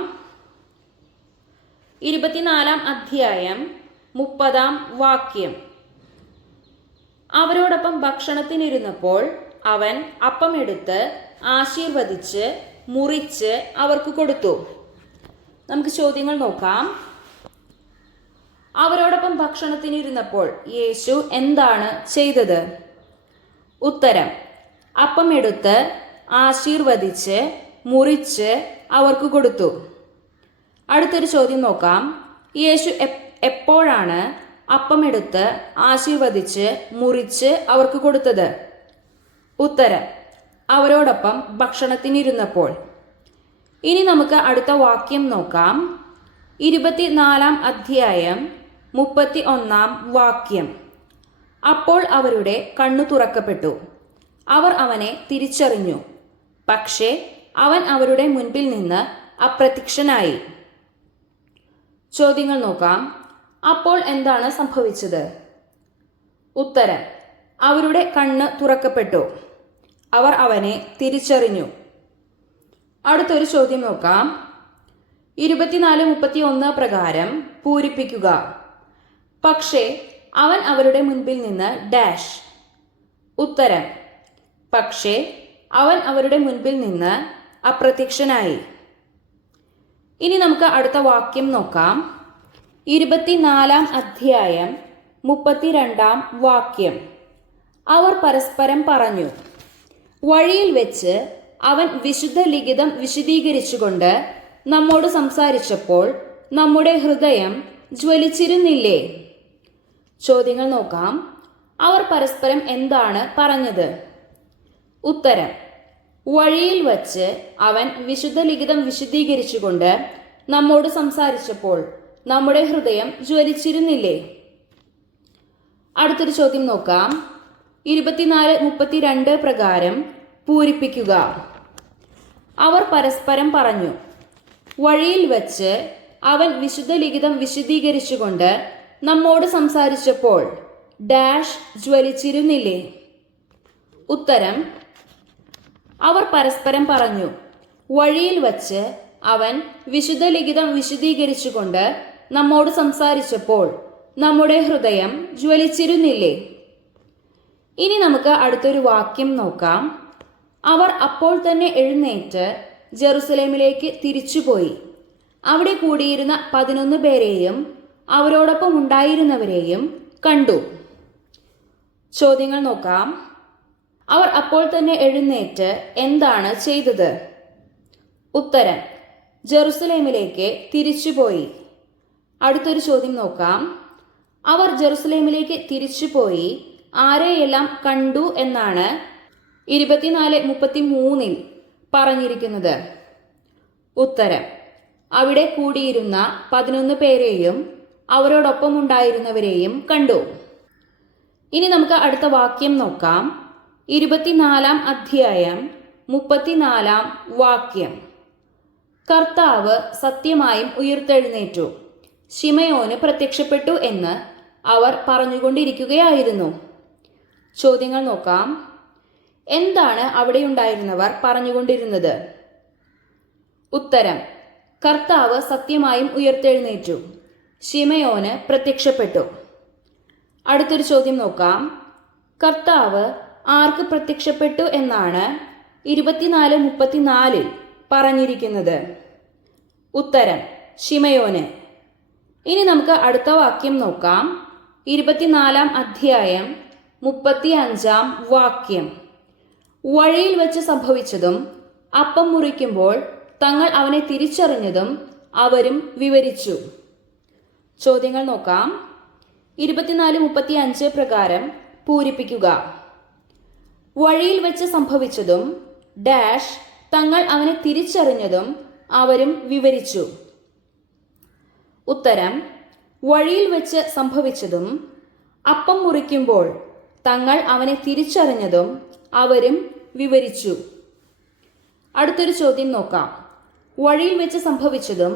24 അധ്യായം 30 വാക്യം. അവരോടൊപ്പം ഭക്ഷണത്തിനിരുന്നപ്പോൾ അവൻ അപ്പം എടുത്ത് ആശീർവദിച്ച് മുറിച്ച് അവർക്ക് കൊടുത്തു. നമുക്ക് ചോദ്യങ്ങൾ നോക്കാം. അവരോടൊപ്പം ഭക്ഷണത്തിനിരുന്നപ്പോൾ യേശു എന്താണ് ചെയ്തത്? ഉത്തരം: അപ്പം എടുത്ത് ആശീർവദിച്ച് മുറിച്ച് അവർക്ക് കൊടുത്തു. അടുത്തൊരു ചോദ്യം നോക്കാം. യേശു എപ്പോഴാണ് അപ്പം എടുത്ത് ആശീർവദിച്ച് മുറിച്ച് അവർക്ക് കൊടുത്തത്? ഉത്തരം: അവരോടൊപ്പം ഭക്ഷണത്തിനിരുന്നപ്പോൾ. ഇനി നമുക്ക് അടുത്ത വാക്യം നോക്കാം. 24 അധ്യായം 31 വാക്യം. അപ്പോൾ അവരുടെ കണ്ണു തുറക്കപ്പെട്ടു, അവർ അവനെ തിരിച്ചറിഞ്ഞു. പക്ഷേ അവൻ അവരുടെ മുൻപിൽ നിന്ന് അപ്രത്യക്ഷനായി. ചോദ്യങ്ങൾ നോക്കാം. അപ്പോൾ എന്താണ് സംഭവിച്ചത്? ഉത്തരം: അവരുടെ കണ്ണ് തുറക്കപ്പെട്ടു, അവർ അവനെ തിരിച്ചറിഞ്ഞു. അടുത്തൊരു ചോദ്യം നോക്കാം. 24:31 പ്രകാരം പൂരിപ്പിക്കുക. പക്ഷേ അവൻ അവരുടെ മുൻപിൽ നിന്ന് ഡാഷ്. ഉത്തരം: പക്ഷേ അവൻ അവരുടെ മുൻപിൽ നിന്ന് അപ്രത്യക്ഷനായി. ഇനി നമുക്ക് അടുത്ത വാക്യം നോക്കാം. 24 അധ്യായം 32 വാക്യം. അവർ പരസ്പരം പറഞ്ഞു, വഴിയിൽ വെച്ച് അവൻ വിശുദ്ധ ലിഖിതം വിശദീകരിച്ചുകൊണ്ട് നമ്മോട് സംസാരിച്ചപ്പോൾ നമ്മുടെ ഹൃദയം ജ്വലിച്ചിരുന്നില്ലേ? ചോദ്യങ്ങൾ നോക്കാം. അവർ പരസ്പരം എന്താണ് പറഞ്ഞത്? ഉത്തരം: വഴിയിൽ വച്ച് അവൻ വിശുദ്ധ ലിഖിതം വിശദീകരിച്ചുകൊണ്ട് നമ്മോട് സംസാരിച്ചപ്പോൾ നമ്മുടെ ഹൃദയം ജ്വലിച്ചിരുന്നില്ലേ? അടുത്തൊരു ചോദ്യം നോക്കാം. 24:32 പ്രകാരം പൂരിപ്പിക്കുക. അവർ പരസ്പരം പറഞ്ഞു, വഴിയിൽ വച്ച് അവൻ വിശുദ്ധ ലിഖിതം വിശദീകരിച്ചുകൊണ്ട് നമ്മോട് സംസാരിച്ചപ്പോൾ ഡാഷ് ജ്വലിച്ചിരുന്നില്ലേ? ഉത്തരം: അവർ പരസ്പരം പറഞ്ഞു, വഴിയിൽ വച്ച് അവൻ വിശുദ്ധ ലിഖിതം വിശദീകരിച്ചുകൊണ്ട് നമ്മോട് സംസാരിച്ചപ്പോൾ നമ്മുടെ ഹൃദയം ജ്വലിച്ചിരുന്നില്ലേ? ഇനി നമുക്ക് അടുത്തൊരു വാക്യം നോക്കാം. അവർ അപ്പോൾ തന്നെ എഴുന്നേറ്റ് ജെറുസലേമിലേക്ക് തിരിച്ചുപോയി. അവിടെ കൂടിയിരുന്ന 11 പേരെയും അവരോടൊപ്പം ഉണ്ടായിരുന്നവരെയും കണ്ടു. ചോദ്യങ്ങൾ നോക്കാം. അവർ അപ്പോൾ തന്നെ എഴുന്നേറ്റ് എന്താണ് ചെയ്തത്? ഉത്തരം: ജെറുസലേമിലേക്ക് തിരിച്ചുപോയി. അടുത്തൊരു ചോദ്യം നോക്കാം. അവർ ജെറുസലേമിലേക്ക് തിരിച്ചുപോയി ആരെയെല്ലാം കണ്ടു എന്നാണ് 24:33 പറഞ്ഞിരിക്കുന്നത്? ഉത്തരം: അവിടെ കൂടിയിരുന്ന 11 പേരെയും അവരോടൊപ്പം ഉണ്ടായിരുന്നവരെയും കണ്ടു. ഇനി നമുക്ക് അടുത്ത വാക്യം നോക്കാം. 24 അധ്യായം 34 വാക്യം. കർത്താവ് സത്യമായും ഉയിർത്തെഴുന്നേറ്റു, ശിമയോന് പ്രത്യക്ഷപ്പെട്ടു എന്ന് അവർ പറഞ്ഞുകൊണ്ടിരിക്കുകയായിരുന്നു. ചോദ്യങ്ങൾ നോക്കാം. എന്താണ് അവിടെയുണ്ടായിരുന്നവർ പറഞ്ഞുകൊണ്ടിരുന്നത്? ഉത്തരം: കർത്താവ് സത്യമായും ഉയിർത്തെഴുന്നേറ്റു, ശിമയോന് പ്രത്യക്ഷപ്പെട്ടു. അടുത്തൊരു ചോദ്യം നോക്കാം. കർത്താവ് ആർക്ക് പ്രത്യക്ഷപ്പെട്ടു എന്നാണ് 24:34 പറഞ്ഞിരിക്കുന്നത്? ഉത്തരം: ശിമയോന്. ഇനി നമുക്ക് അടുത്ത വാക്യം നോക്കാം. 24-ാം അധ്യായം 35-ാം വാക്യം. വഴിയിൽ വെച്ച് സംഭവിച്ചതും അപ്പം മുറിക്കുമ്പോൾ തങ്ങൾ അവനെ തിരിച്ചറിഞ്ഞതും അവരും വിവരിച്ചു. ചോദ്യങ്ങൾ നോക്കാം. 24-35 പ്രകാരം പൂരിപ്പിക്കുക. വഴിയിൽ വെച്ച് സംഭവിച്ചതും ഡാഷ് തങ്ങൾ അവനെ തിരിച്ചറിഞ്ഞതും അവരും വിവരിച്ചു. ഉത്തരം: വഴിയിൽ വെച്ച് സംഭവിച്ചതും അപ്പം മുറിക്കുമ്പോൾ തങ്ങൾ അവനെ തിരിച്ചറിഞ്ഞതും അവരും വിവരിച്ചു. അടുത്തൊരു ചോദ്യം നോക്കാം. വഴിയിൽ വെച്ച് സംഭവിച്ചതും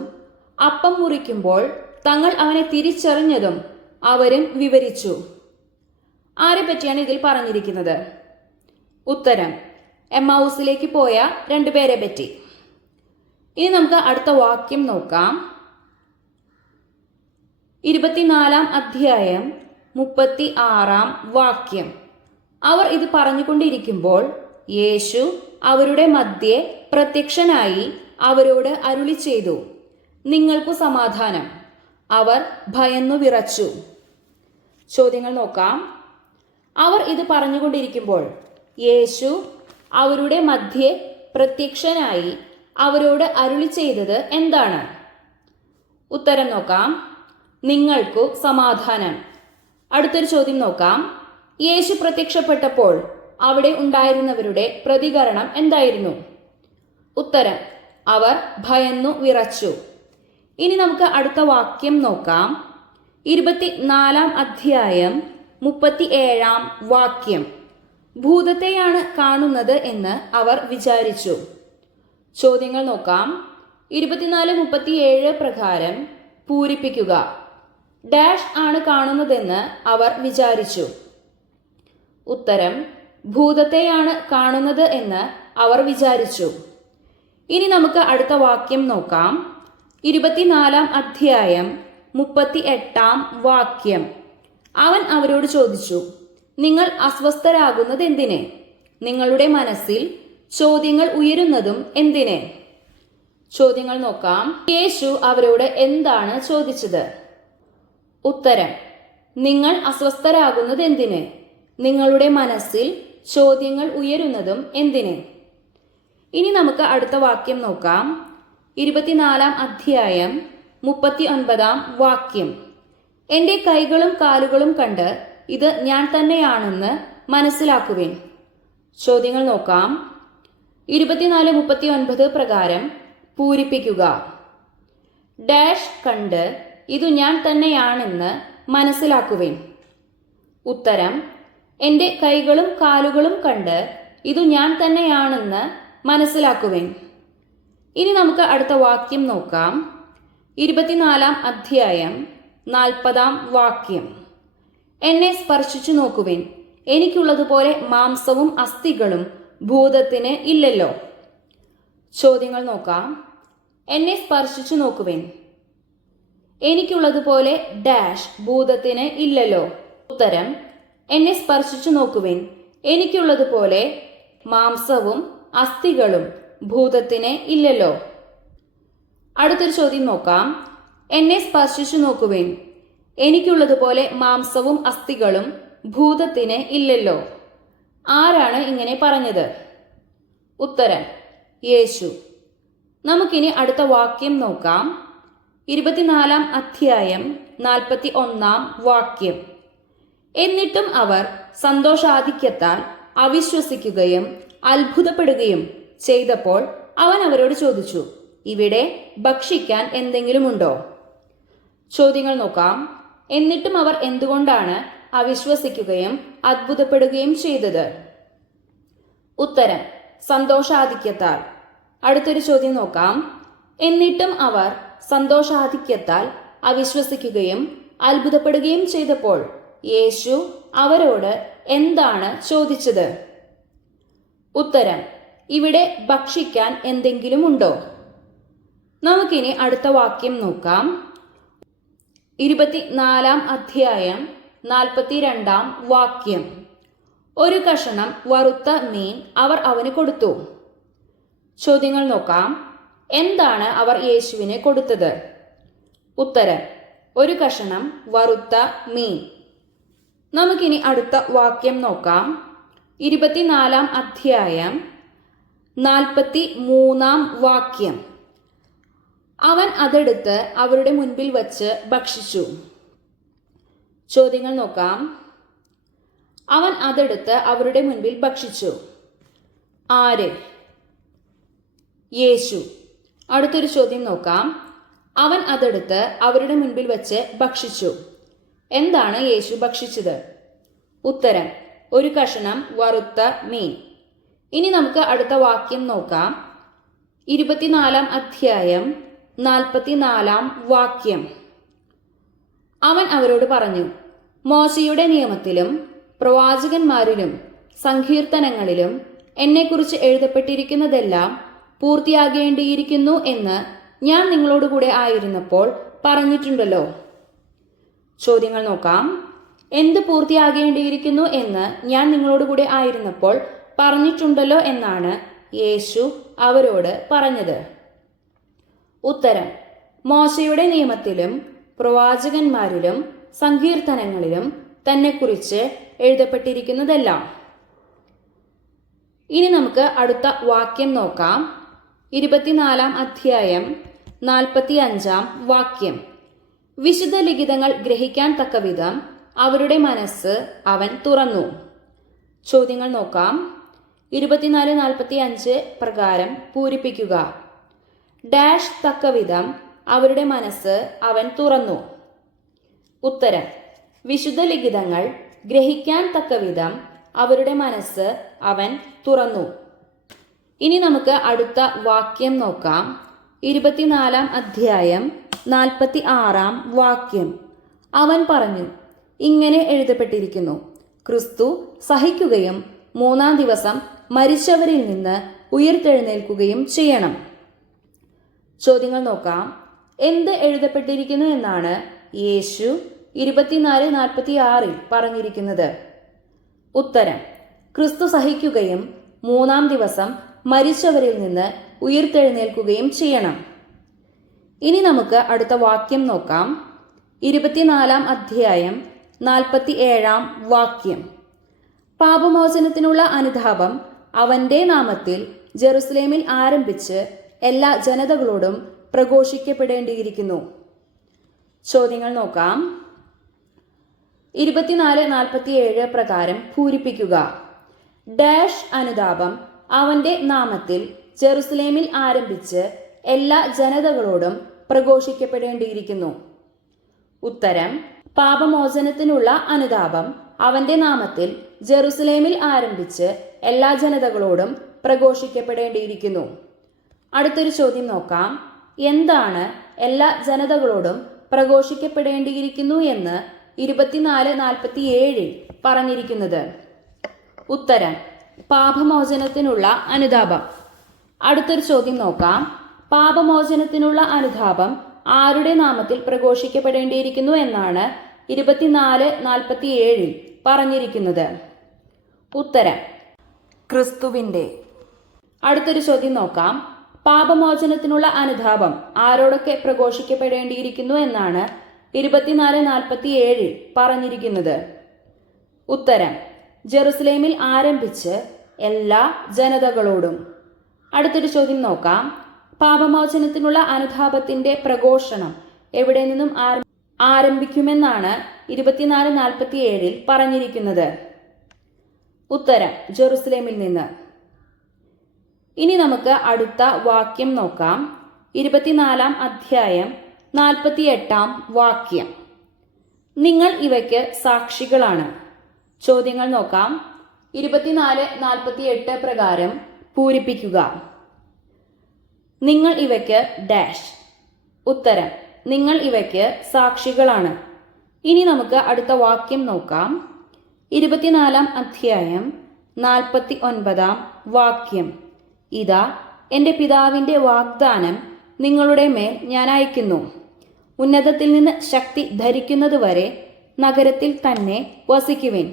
അപ്പം മുറിക്കുമ്പോൾ തങ്ങൾ അവനെ തിരിച്ചറിഞ്ഞതും അവരും വിവരിച്ചു. ആരെ പറ്റിയാണ് ഇതിൽ പറഞ്ഞിരിക്കുന്നത്? ഉത്തരം: എമ്മൗസിലേക്ക് പോയ രണ്ടുപേരെ പറ്റി. ഇനി നമുക്ക് അടുത്ത വാക്യം നോക്കാം. 24-ാം അധ്യായം 36-ാം വാക്യം. അവർ ഇത് പറഞ്ഞുകൊണ്ടിരിക്കുമ്പോൾ യേശു അവരുടെ മധ്യേ പ്രത്യക്ഷനായി അവരോട് അരുളി ചെയ്തു, നിങ്ങൾക്കു സമാധാനം. അവർ ഭയന്നു വിറച്ചു. ചോദ്യങ്ങൾ നോക്കാം. അവർ ഇത് പറഞ്ഞുകൊണ്ടിരിക്കുമ്പോൾ യേശു അവരുടെ മധ്യേ പ്രത്യക്ഷനായി അവരോട് അരുളി ചെയ്തത് എന്താണ്? ഉത്തരം നോക്കാം. നിങ്ങൾക്കു സമാധാനം. അടുത്തൊരു ചോദ്യം നോക്കാം. യേശു പ്രത്യക്ഷപ്പെട്ടപ്പോൾ അവിടെ ഉണ്ടായിരുന്നവരുടെ പ്രതികരണം എന്തായിരുന്നു? ഉത്തരം: അവർ ഭയന്നു വിറച്ചു. ഇനി നമുക്ക് അടുത്ത വാക്യം നോക്കാം. 24-ാം അധ്യായം 37-ാം വാക്യം. ഭൂതത്തെയാണ് കാണുന്നത് എന്ന് അവർ വിചാരിച്ചു. ചോദ്യങ്ങൾ നോക്കാം. 24-37 പ്രകാരം പൂരിപ്പിക്കുക. ഡാഷ് ആണ് കാണുന്നതെന്ന് അവർ വിചാരിച്ചു. ഉത്തരം: ഭൂതത്തെയാണ് കാണുന്നത് എന്ന് അവർ വിചാരിച്ചു. ഇനി നമുക്ക് അടുത്ത വാക്യം നോക്കാം. 24-ാം അധ്യായം 38-ാം വാക്യം. അവൻ അവരോട് ചോദിച്ചു, നിങ്ങൾ അസ്വസ്ഥരാകുന്നത് എന്തിനെ? നിങ്ങളുടെ മനസ്സിൽ ചോദ്യങ്ങൾ ഉയരുന്നതും എന്തിനെ? ചോദ്യങ്ങൾ നോക്കാം. യേശു അവരോട് എന്താണ് ചോദിച്ചത്? ഉത്തരം: നിങ്ങൾ അസ്വസ്ഥരാകുന്നത് എന്തിന്? നിങ്ങളുടെ മനസ്സിൽ ചോദ്യങ്ങൾ ഉയരുന്നതും എന്തിന്? ഇനി നമുക്ക് അടുത്ത വാക്യം നോക്കാം. 24-ാം അധ്യായം 39-ാം വാക്യം. എൻ്റെ കൈകളും കാലുകളും കണ്ട് ഇത് ഞാൻ തന്നെയാണെന്ന് മനസ്സിലാക്കുവിൻ. ചോദ്യങ്ങൾ നോക്കാം. 24-39 പ്രകാരം പൂരിപ്പിക്കുക. ഡാഷ് കണ്ട് ഇതു ഞാൻ തന്നെയാണെന്ന് മനസ്സിലാക്കുവിൻ. ഉത്തരം: എൻ്റെ കൈകളും കാലുകളും കണ്ട് ഇതു ഞാൻ തന്നെയാണെന്ന് മനസ്സിലാക്കുവിൻ. ഇനി നമുക്ക് അടുത്ത വാക്യം നോക്കാം. 24-ാം അധ്യായം 40-ാം വാക്യം. എന്നെ സ്പർശിച്ചു നോക്കുവിൻ, എനിക്കുള്ളതുപോലെ മാംസവും അസ്ഥികളും ഭൂതത്തിന് ഇല്ലല്ലോ. ചോദ്യങ്ങൾ നോക്കാം. എന്നെ സ്പർശിച്ചു നോക്കുവിൻ, എനിക്കുള്ളതുപോലെ ഡാഷ് ഭൂതത്തിന് ഇല്ലല്ലോ. ഉത്തരം: എന്നെ സ്പർശിച്ചു നോക്കുവിൻ, എനിക്കുള്ളതുപോലെ മാംസവും അസ്ഥികളും ഭൂതത്തിന് ഇല്ലല്ലോ. അടുത്തൊരു ചോദ്യം നോക്കാം. എന്നെ സ്പർശിച്ചു നോക്കുവിൻ, എനിക്കുള്ളതുപോലെ മാംസവും അസ്ഥികളും ഭൂതത്തിന് ഇല്ലല്ലോ. ആരാണ് ഇങ്ങനെ പറഞ്ഞത്? ഉത്തരം: യേശു. നമുക്കിനി അടുത്ത വാക്യം നോക്കാം. 24-ാം അധ്യായം 41-ാം വാക്യം. എന്നിട്ടും അവർ സന്തോഷാധിക്യത്താൽ അവിശ്വസിക്കുകയും അത്ഭുതപ്പെടുകയും ചെയ്തപ്പോൾ അവൻ അവരോട് ചോദിച്ചു, ഇവിടെ ഭക്ഷിക്കാൻ എന്തെങ്കിലുമുണ്ടോ? ചോദ്യങ്ങൾ നോക്കാം. എന്നിട്ടും അവർ എന്തുകൊണ്ടാണ് അവിശ്വസിക്കുകയും അത്ഭുതപ്പെടുകയും ചെയ്തത്? ഉത്തരം: സന്തോഷാധിക്യത്താൽ. അടുത്തൊരു ചോദ്യം നോക്കാം. എന്നിട്ടും അവർ സന്തോഷാധിക്യത്താൽ അവിശ്വസിക്കുകയും അത്ഭുതപ്പെടുകയും ചെയ്തപ്പോൾ യേശു അവരോട് എന്താണ് ചോദിച്ചത്? ഉത്തരം: ഇവിടെ ഭക്ഷിക്കാൻ എന്തെങ്കിലുമുണ്ടോ? നമുക്കിനി അടുത്ത വാക്യം നോക്കാം. 24-ാം അധ്യായം 42-ാം വാക്യം. ഒരു കഷണം വറുത്ത മീൻ അവർ അവന് കൊടുത്തു. ചോദ്യങ്ങൾ നോക്കാം. എന്താണ് അവർ യേശുവിന് കൊടുത്തത്? ഉത്തരം ഒരു കഷണം വറുത്ത മീൻ. നമുക്കിനി അടുത്ത വാക്യം നോക്കാം. 24 അധ്യായം 43 വാക്യം. അവൻ അതെടുത്ത് അവരുടെ മുൻപിൽ വച്ച് ഭക്ഷിച്ചു. ചോദ്യങ്ങൾ നോക്കാം. അവൻ അതെടുത്ത് അവരുടെ മുൻപിൽ ഭക്ഷിച്ചു. ആര്? യേശു. അടുത്തൊരു ചോദ്യം നോക്കാം. അവൻ അതെടുത്ത് അവരുടെ മുൻപിൽ വച്ച് ഭക്ഷിച്ചു. എന്താണ് യേശു ഭക്ഷിച്ചത്? ഉത്തരം ഒരു കഷണം വറുത്ത മീൻ. ഇനി നമുക്ക് അടുത്ത വാക്യം നോക്കാം. 24 അധ്യായം 44 വാക്യം. അവൻ അവരോട് പറഞ്ഞു, മോശയുടെ നിയമത്തിലും പ്രവാചകന്മാരിലും സങ്കീർത്തനങ്ങളിലും എന്നെക്കുറിച്ച് എഴുതപ്പെട്ടിരിക്കുന്നതെല്ലാം പൂർത്തിയാകേണ്ടിയിരിക്കുന്നു എന്ന് ഞാൻ നിങ്ങളോടുകൂടെ ആയിരുന്നപ്പോൾ പറഞ്ഞിട്ടുണ്ടല്ലോ. ചോദ്യങ്ങൾ നോക്കാം. എന്ത് പൂർത്തിയാകേണ്ടിയിരിക്കുന്നു എന്ന് ഞാൻ നിങ്ങളോടുകൂടെ ആയിരുന്നപ്പോൾ പറഞ്ഞിട്ടുണ്ടല്ലോ എന്നാണ് യേശു അവരോട് പറഞ്ഞത്. ഉത്തരം മോശയുടെ നിയമത്തിലും പ്രവാചകന്മാരിലും സങ്കീർത്തനങ്ങളിലും തന്നെക്കുറിച്ച് എഴുതപ്പെട്ടിരിക്കുന്നതെല്ലാം. ഇനി നമുക്ക് അടുത്ത വാക്യം നോക്കാം. 24 അധ്യായം 45 വാക്യം. വിശുദ്ധ ലിഖിതങ്ങൾ ഗ്രഹിക്കാൻ തക്കവിധം അവരുടെ മനസ്സ് അവൻ തുറന്നു. ചോദ്യങ്ങൾ നോക്കാം. 24-45 പ്രകാരം പൂരിപ്പിക്കുക. ഡാഷ് തക്കവിധം അവരുടെ മനസ്സ് അവൻ തുറന്നു. ഉത്തരം വിശുദ്ധ ലിഖിതങ്ങൾ ഗ്രഹിക്കാൻ തക്കവിധം അവരുടെ മനസ്സ് അവൻ തുറന്നു. ഇനി നമുക്ക് അടുത്ത വാക്യം നോക്കാം. 24 അധ്യായം 46 വാക്യം. അവൻ പറഞ്ഞു, ഇങ്ങനെ എഴുതപ്പെട്ടിരിക്കുന്നു, ക്രിസ്തു സഹിക്കുകയും 3-ാം ദിവസം മരിച്ചവരിൽ നിന്ന് ഉയിർത്തെഴുന്നേൽക്കുകയും ചെയ്യണം. ചോദ്യങ്ങൾ നോക്കാം. എന്ത് എഴുതപ്പെട്ടിരിക്കുന്നു എന്നാണ് യേശു 24-46 പറഞ്ഞിരിക്കുന്നത്? ഉത്തരം ക്രിസ്തു സഹിക്കുകയും 3-ാം ദിവസം മരിച്ചവരിൽ നിന്ന് ഉയിർത്തെഴുന്നേൽക്കുകയും ചെയ്യണം. ഇനി നമുക്ക് അടുത്ത വാക്യം നോക്കാം. 24 അധ്യായം 47 വാക്യം. പാപമോചനത്തിനുള്ള അനുതാപം അവന്റെ നാമത്തിൽ ജെറുസലേമിൽ ആരംഭിച്ച് എല്ലാ ജനതകളോടും പ്രഘോഷിക്കപ്പെടേണ്ടിയിരിക്കുന്നു. ചോദ്യങ്ങൾ നോക്കാം. 24-47 പ്രകാരം പൂരിപ്പിക്കുക. ഡാഷ് അനുതാപം അവന്റെ നാമത്തിൽ ജെറുസലേമിൽ ആരംഭിച്ച് എല്ലാ ജനതകളോടും പ്രഘോഷിക്കപ്പെടേണ്ടിയിരിക്കുന്നു. ഉത്തരം പാപമോചനത്തിനുള്ള അനുതാപം അവന്റെ നാമത്തിൽ ജെറുസലേമിൽ ആരംഭിച്ച് എല്ലാ ജനതകളോടും പ്രഘോഷിക്കപ്പെടേണ്ടിയിരിക്കുന്നു. അടുത്തൊരു ചോദ്യം നോക്കാം. എന്താണ് എല്ലാ ജനതകളോടും പ്രഘോഷിക്കപ്പെടേണ്ടിയിരിക്കുന്നു എന്ന് 24-47 പറഞ്ഞിരിക്കുന്നത്? ഉത്തരം പാപമോചനത്തിനുള്ള അനുതാപം. അടുത്തൊരു ചോദ്യം നോക്കാം. പാപമോചനത്തിനുള്ള അനുതാപം ആരുടെ നാമത്തിൽ പ്രഘോഷിക്കപ്പെടേണ്ടിയിരിക്കുന്നു എന്നാണ് 24-47 പറഞ്ഞിരിക്കുന്നത്? ഉത്തരം ക്രിസ്തുവിന്റെ. അടുത്തൊരു ചോദ്യം നോക്കാം. പാപമോചനത്തിനുള്ള അനുതാപം ആരോടൊക്കെ പ്രഘോഷിക്കപ്പെടേണ്ടിയിരിക്കുന്നു എന്നാണ് 24-47 പറഞ്ഞിരിക്കുന്നത്? ഉത്തരം ജെറുസലേമിൽ ആരംഭിച്ച് എല്ലാ ജനതകളോടും. അടുത്തൊരു ചോദ്യം നോക്കാം. പാപമോചനത്തിനുള്ള അനുതാപത്തിന്റെ പ്രഘോഷണം എവിടെ നിന്നും ആരംഭിക്കുമെന്നാണ് 24-47 പറഞ്ഞിരിക്കുന്നത്? ഉത്തരം ജെറുസലേമിൽ നിന്ന്. ഇനി നമുക്ക് അടുത്ത വാക്യം നോക്കാം. 24 അധ്യായം 48 വാക്യം. നിങ്ങൾ ഇവയ്ക്ക് സാക്ഷികളാണ്. ചോദ്യങ്ങൾ നോക്കാം. 24-48 പ്രകാരം പൂരിപ്പിക്കുക. നിങ്ങൾ ഇവയ്ക്ക് ഡാഷ്. ഉത്തരം നിങ്ങൾ ഇവയ്ക്ക് സാക്ഷികളാണ്. ഇനി നമുക്ക് അടുത്ത വാക്യം നോക്കാം. 24 അധ്യായം 49 വാക്യം. ഇതാ എൻ്റെ പിതാവിൻ്റെ വാഗ്ദാനം നിങ്ങളുടെ മേൽ ഞാൻ അയക്കുന്നു. ഉന്നതത്തിൽ നിന്ന് ശക്തി ധരിക്കുന്നതുവരെ നഗരത്തിൽ തന്നെ വസിക്കുവിൻ.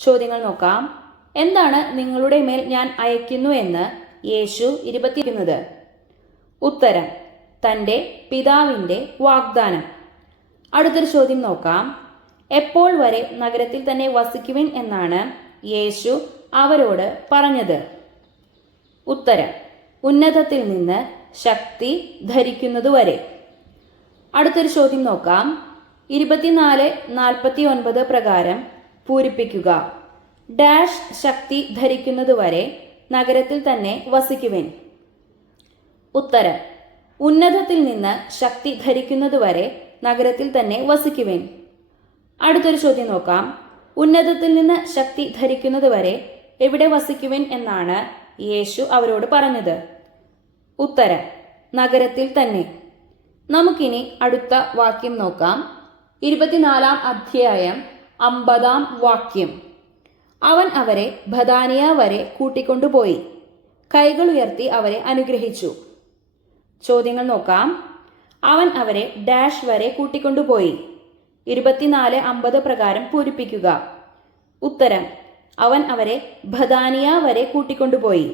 ചോദ്യങ്ങൾ നോക്കാം. എന്താണ് നിങ്ങളുടെ മേൽ ഞാൻ അയക്കുന്നു എന്ന് യേശു 20 ഉത്തരം തൻ്റെ പിതാവിൻ്റെ വാഗ്ദാനം. അടുത്തൊരു ചോദ്യം നോക്കാം. എപ്പോൾ വരെ നഗരത്തിൽ തന്നെ വസിക്കുവിൻ എന്നാണ് യേശു അവരോട് പറഞ്ഞത്? ഉത്തരം: ഉന്നതത്തിൽ നിന്ന് ശക്തി ധരിക്കുന്നതുവരെ. അടുത്തൊരു ചോദ്യം നോക്കാം. 24:49 പ്രകാരം പൂരിപ്പിക്കുക. ഡാഷ് ശക്തി ധരിക്കുന്നതുവരെ നഗരത്തിൽ തന്നെ വസിക്കുവിൻ. ഉത്തരം: ഉന്നതത്തിൽ നിന്ന് ശക്തി ധരിക്കുന്നതുവരെ നഗരത്തിൽ തന്നെ വസിക്കുവിൻ. അടുത്തൊരു ചോദ്യം നോക്കാം. ഉന്നതത്തിൽ നിന്ന് ശക്തി ധരിക്കുന്നതുവരെ എവിടെ വസിക്കുവിൻ എന്നാണ് യേശു അവരോട് പറഞ്ഞത്? ഉത്തരം: നഗരത്തിൽ തന്നെ. നമുക്കിനി അടുത്ത വാക്യം നോക്കാം. 24-ാം അധ്യായം 50-ാം വാക്യം. അവൻ അവരെ ബഥാനിയ വരെ കൂട്ടിക്കൊണ്ടുപോയി കൈകൾ ഉയർത്തി അവരെ അനുഗ്രഹിച്ചു. ചോദ്യങ്ങൾ നോക്കാം. അവൻ അവരെ ഡാഷ് വരെ കൂട്ടിക്കൊണ്ടുപോയി. 24:50 പ്രകാരം പൂരിപ്പിക്കുക. ഉത്തരം: അവൻ അവരെ ബഥാനിയ വരെ കൂട്ടിക്കൊണ്ടുപോയി.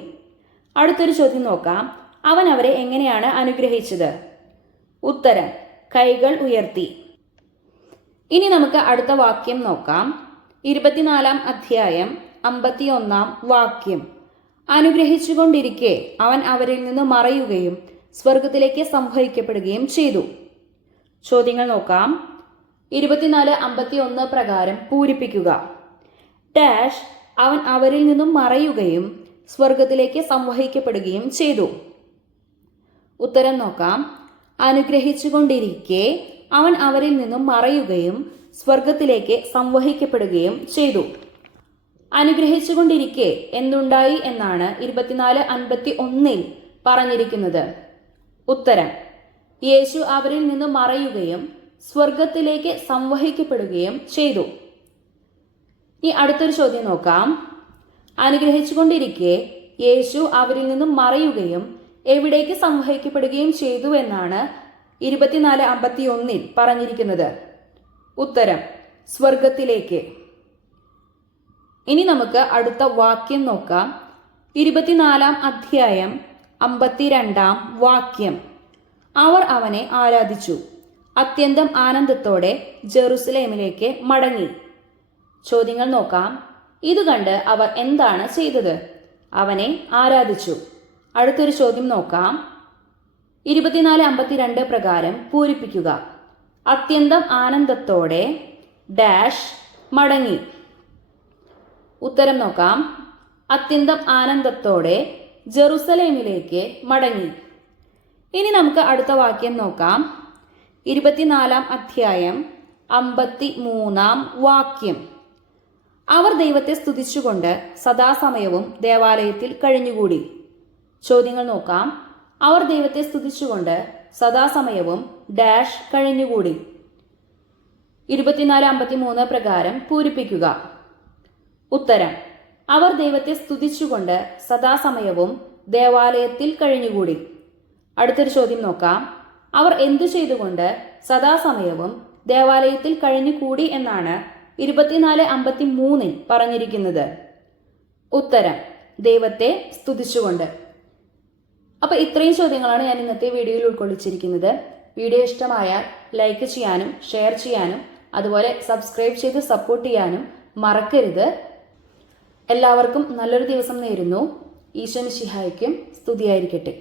അടുത്തൊരു ചോദ്യം നോക്കാം. അവൻ അവരെ എങ്ങനെയാണ് അനുഗ്രഹിച്ചത്? ഉത്തരം: കൈകൾ ഉയർത്തി. ഇനി നമുക്ക് അടുത്ത വാക്യം നോക്കാം. 24-ാം അധ്യായം 51-ാം വാക്യം. അനുഗ്രഹിച്ചുകൊണ്ടിരിക്കെ അവൻ അവരിൽ നിന്ന് മറയുകയും സ്വർഗത്തിലേക്ക് സംവഹിക്കപ്പെടുകയും ചെയ്തു. ചോദ്യങ്ങൾ നോക്കാം. 24:51 പ്രകാരം പൂരിപ്പിക്കുക. ഡാഷ് അവൻ അവരിൽ നിന്നും മറയുകയും സ്വർഗത്തിലേക്ക് സംവഹിക്കപ്പെടുകയും ചെയ്തു. ഉത്തരം നോക്കാം. അനുഗ്രഹിച്ചുകൊണ്ടിരിക്കെ അവൻ അവരിൽ നിന്നും മറയുകയും സ്വർഗത്തിലേക്ക് സംവഹിക്കപ്പെടുകയും ചെയ്തു. അനുഗ്രഹിച്ചുകൊണ്ടിരിക്കെ എന്തുണ്ടായി എന്നാണ് 24:51 പറഞ്ഞിരിക്കുന്നത്? ഉത്തരം: യേശു അവരിൽ നിന്നും മറയുകയും സ്വർഗത്തിലേക്ക് സംവഹിക്കപ്പെടുകയും ചെയ്തു. ഇനി അടുത്തൊരു ചോദ്യം നോക്കാം. അനുഗ്രഹിച്ചുകൊണ്ടിരിക്കെ യേശു അവരിൽ നിന്നും മറയുകയും എവിടേക്ക് സംവഹിക്കപ്പെടുകയും ചെയ്തു എന്നാണ് 24:51 പറഞ്ഞിരിക്കുന്നത്? ഉത്തരം: സ്വർഗത്തിലേക്ക്. ഇനി നമുക്ക് അടുത്ത വാക്യം നോക്കാം. 24-ാം അധ്യായം 52-ാം വാക്യം. അവർ അവനെ ആരാധിച്ചു, അത്യന്തം ആനന്ദത്തോടെ ജെറുസലേമിലേക്ക് മടങ്ങി. ചോദ്യങ്ങൾ നോക്കാം. ഇത് കണ്ട് അവർ എന്താണ് ചെയ്തത്? അവനെ ആരാധിച്ചു. അടുത്തൊരു ചോദ്യം നോക്കാം. 24:52 പ്രകാരം പൂരിപ്പിക്കുക. അത്യന്തം ആനന്ദത്തോടെ ഡാഷ് മടങ്ങി. ഉത്തരം നോക്കാം. അത്യന്തം ആനന്ദത്തോടെ ജെറുസലേമിലേക്ക് മടങ്ങി. ഇനി നമുക്ക് അടുത്ത വാക്യം നോക്കാം. 24-ാം അധ്യായം 53-ാം വാക്യം. അവർ ദൈവത്തെ സ്തുതിച്ചുകൊണ്ട് സദാസമയവും ദേവാലയത്തിൽ കഴിഞ്ഞുകൂടി. ചോദ്യങ്ങൾ നോക്കാം. അവർ ദൈവത്തെ സ്തുതിച്ചുകൊണ്ട് സദാസമയവും ഡാഷ് കഴിഞ്ഞുകൂടി. 24:53 പ്രകാരം പൂരിപ്പിക്കുക. ഉത്തരം: അവർ ദൈവത്തെ സ്തുതിച്ചുകൊണ്ട് സദാസമയവും ദേവാലയത്തിൽ കഴിഞ്ഞുകൂടി. അടുത്തൊരു ചോദ്യം നോക്കാം. അവർ എന്തു ചെയ്തുകൊണ്ട് സദാസമയവും ദേവാലയത്തിൽ കഴിഞ്ഞുകൂടി എന്നാണ് 24:53 പറഞ്ഞിരിക്കുന്നത്? ഉത്തരം: ദൈവത്തെ സ്തുതിച്ചുകൊണ്ട്. അപ്പോൾ ഇത്രയും ചോദ്യങ്ങളാണ് ഞാൻ ഇന്നത്തെ വീഡിയോയിൽ ഉൾക്കൊള്ളിച്ചിരിക്കുന്നത്. വീഡിയോ ഇഷ്ടമായാൽ ലൈക്ക് ചെയ്യാനും ഷെയർ ചെയ്യാനും അതുപോലെ സബ്സ്ക്രൈബ് ചെയ്ത് സപ്പോർട്ട് ചെയ്യാനും മറക്കരുത്. എല്ലാവർക്കും നല്ലൊരു ദിവസം നേരുന്നു. ഈശോ മിശിഹായ്ക്കും സ്തുതിയായിരിക്കട്ടെ.